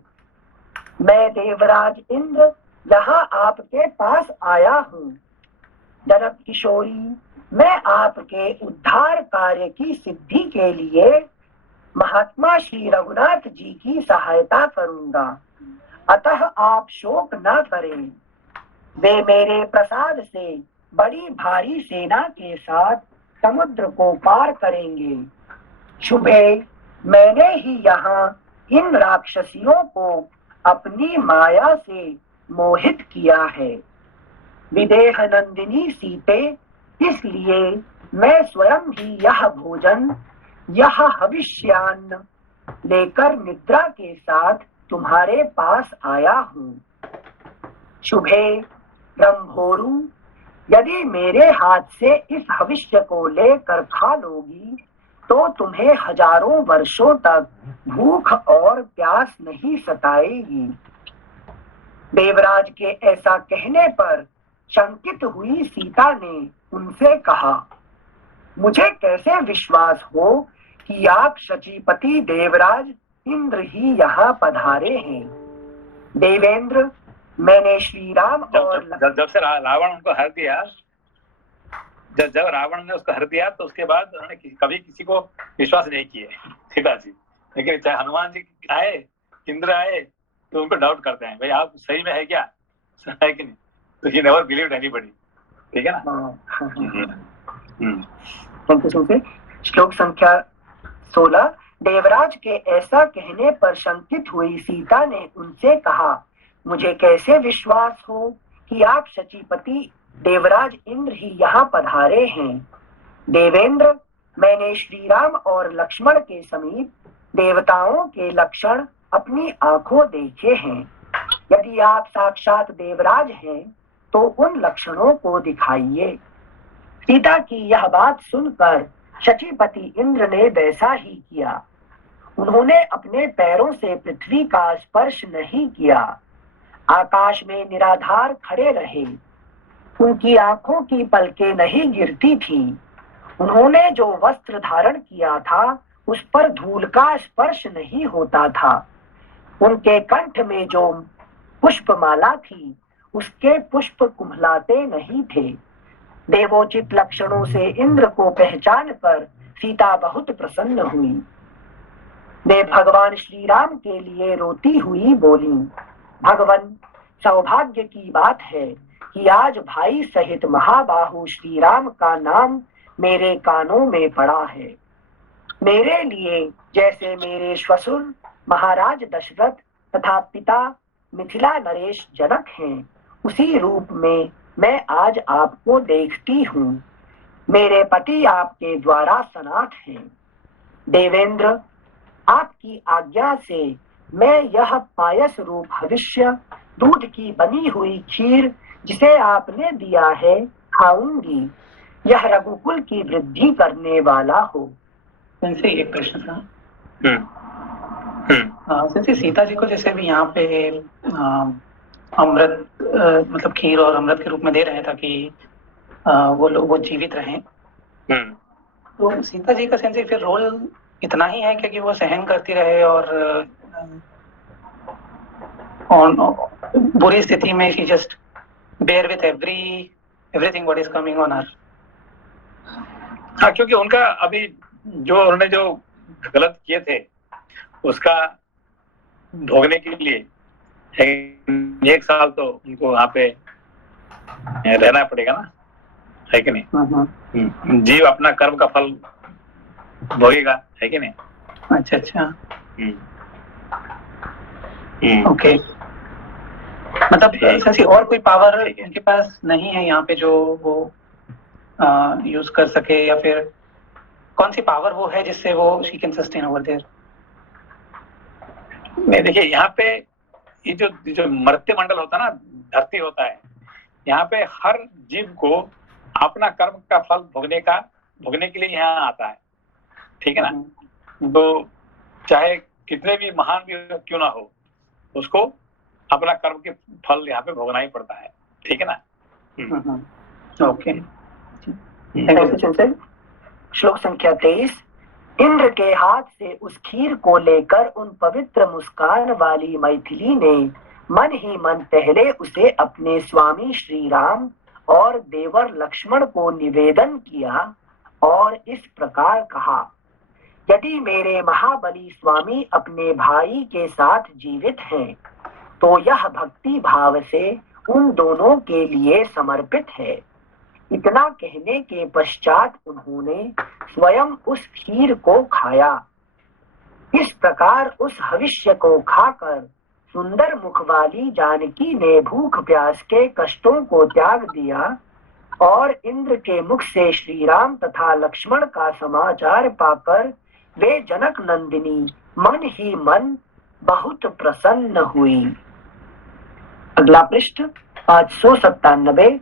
मैं देवराज इंद्र यहाँ आपके पास आया हूँ। जनक किशोरी, मैं आपके उद्धार कार्य की सिद्धि के लिए महात्मा श्री रघुनाथ जी की सहायता करूंगा, अतः आप शोक न करें। वे मेरे प्रसाद से बड़ी भारी सेना के साथ समुद्र को पार करेंगे। शुभे मैंने ही यहाँ इन राक्षसियों को अपनी माया से मोहित किया है। विदेह नंदिनी सीते, इसलिए मैं स्वयं ही यह भोजन, यह हविष्यान्न लेकर निद्रा के साथ तुम्हारे पास आया हूँ। शुभे ब्रह्मोरु, यदि मेरे हाथ से इस हविष्य को लेकर खा लोगी तो तुम्हें हजारों वर्षों तक भूख और प्यास नहीं सताएगी। देवराज के ऐसा कहने पर शंकित हुई सीता ने उनसे कहा, मुझे कैसे विश्वास हो कि आप शचीपति देवराज इंद्र ही यहाँ पधारे हैं। देवेंद्र, मैंने श्री राम और जब से रावण उनको हर दिया, जब रावण ने उसको हर दिया तो उसके बाद उन्होंने कभी किसी को विश्वास नहीं किए सीता जी। लेकिन चाहे हनुमान जी आए, इंद्र आए, तो उनको डाउट करते हैं, भाई आप सही में है क्या, है कि नहीं। तो ही नेवर बिलीव्ड एनीबॉडी, ठीक है ना। श्लोक संख्या 16। देवराज के ऐसा कहने पर शंकित हुई सीता ने उनसे कहा, मुझे कैसे विश्वास हो कि आप शचीपति देवराज इंद्र ही यहाँ पधारे हैं। देवेंद्र, मैंने श्री राम और लक्ष्मण के समीप देवताओं के लक्षण अपनी आंखों देखे हैं। यदि आप साक्षात देवराज हैं तो उन लक्षणों को दिखाइए। सीता की यह बात सुनकर शचीपति इंद्र ने वैसा ही किया। उन्होंने अपने पैरों से पृथ्वी का स्पर्श नहीं किया, आकाश में निराधार खड़े रहे। उनकी आंखों की पलकें नहीं गिरती थी। उन्होंने जो वस्त्र धारण किया था उस पर धूल का स्पर्श नहीं होता था। उनके कंठ में जो पुष्पमाला थी उसके पुष्प कुम्हलाते नहीं थे। देवोचित लक्षणों से इंद्र को पहचान कर सीता बहुत प्रसन्न हुई। वे भगवान श्री राम के लिए रोती हुई बोली, भगवान, सौभाग्य की बात है कि आज भाई सहित महाबाहु श्री राम का नाम मेरे कानों में पड़ा है। मेरे लिए जैसे मेरे श्वशुर महाराज दशरथ तथा पिता मिथिला नरेश जनक हैं, उसी रूप में मैं आज आपको देखती हूँ। मेरे पति आपके द्वारा सनाथ हैं। देवेंद्र, आपकी आज्ञा से मैं यह पायस रूप हविष्य, दूध की बनी हुई खीर जिसे आपने दिया है, खाऊंगी। यह रघुकुल की वृद्धि करने वाला हो। इनसे एक प्रश्न था। जैसे सीता जी को जैसे भी यहाँ पे अमृत मतलब खीर और अमृत के रूप में दे रहे हैं ताकि वो लोग वो जीवित रहें, तो सीता जी का सेंस फिर रोल इतना ही है क्योंकि वो सहन करती रहे और बुरी स्थिति में she just bear with everything what is coming on her. हाँ, क्योंकि उनका अभी जो उन्होंने जो गलत किए थे उसका भोगने के लिए एक साल तो उनको वहाँ पे रहना पड़ेगा ना, है कि नहीं। जीव अपना कर्म का फल भोगेगा, है कि नहीं। अच्छा अच्छा, ओके। मतलब ऐसी और कोई पावर उनके पास नहीं है यहाँ पे जो वो यूज कर सके, या फिर कौन सी पावर वो है जिससे वो she can sustain over there? नहीं, देखिए यहाँ पे ये जो मर्त्य मंडल होता है ना, धरती होता है, यहाँ पे हर जीव को अपना कर्म का फल भोगने के लिए यहाँ आता है, ठीक है ना। तो चाहे कितने भी महान भी क्यों ना हो, उसको अपना कर्म के फल यहाँ पे भोगना ही पड़ता है। ठीक है ना? Okay, thank you Sachin sir. श्लोक संख्या 23। इंद्र के हाथ से उस खीर को लेकर उन पवित्र मुस्कान वाली मैथिली ने मन ही मन पहले उसे अपने स्वामी श्री राम और देवर लक्ष्मण को निवेदन किया और इस प्रकार कहा, यदि मेरे महाबली स्वामी अपने भाई के साथ जीवित हैं, तो यह भक्ति भाव से उन दोनों के लिए समर्पित है। इतना कहने के पश्चात उन्होंने स्वयं उस खीर को खाया। इस प्रकार उस हविष्य को खाकर सुंदर मुख वाली जानकी ने भूख प्यास के कष्टों को त्याग दिया और इंद्र के मुख से श्री राम तथा लक्ष्मण का समाचार पाकर वे जनक नंदिनी मन ही मन बहुत प्रसन्न हुई। अगला पृष्ठ 597।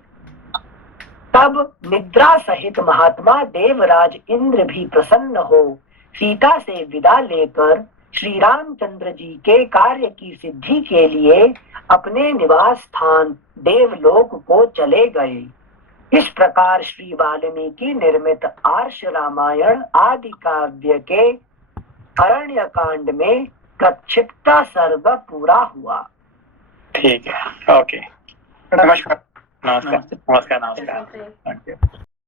तब निद्रा सहित महात्मा देवराज इंद्र भी प्रसन्न हो सीता से विदा लेकर श्री रामचंद्र जी के कार्य की सिद्धि के लिए अपने निवास स्थान देवलोक को चले गए। इस प्रकार श्री वाल्मीकि निर्मित आर्ष रामायण आदि काव्य के अरण्य कांड में प्रक्षिप्ता सर्ग पूरा हुआ। ठीक है, ओके, नमस्कार। नमस्कार नमस्कार नमस्कार। जैसे- Okay.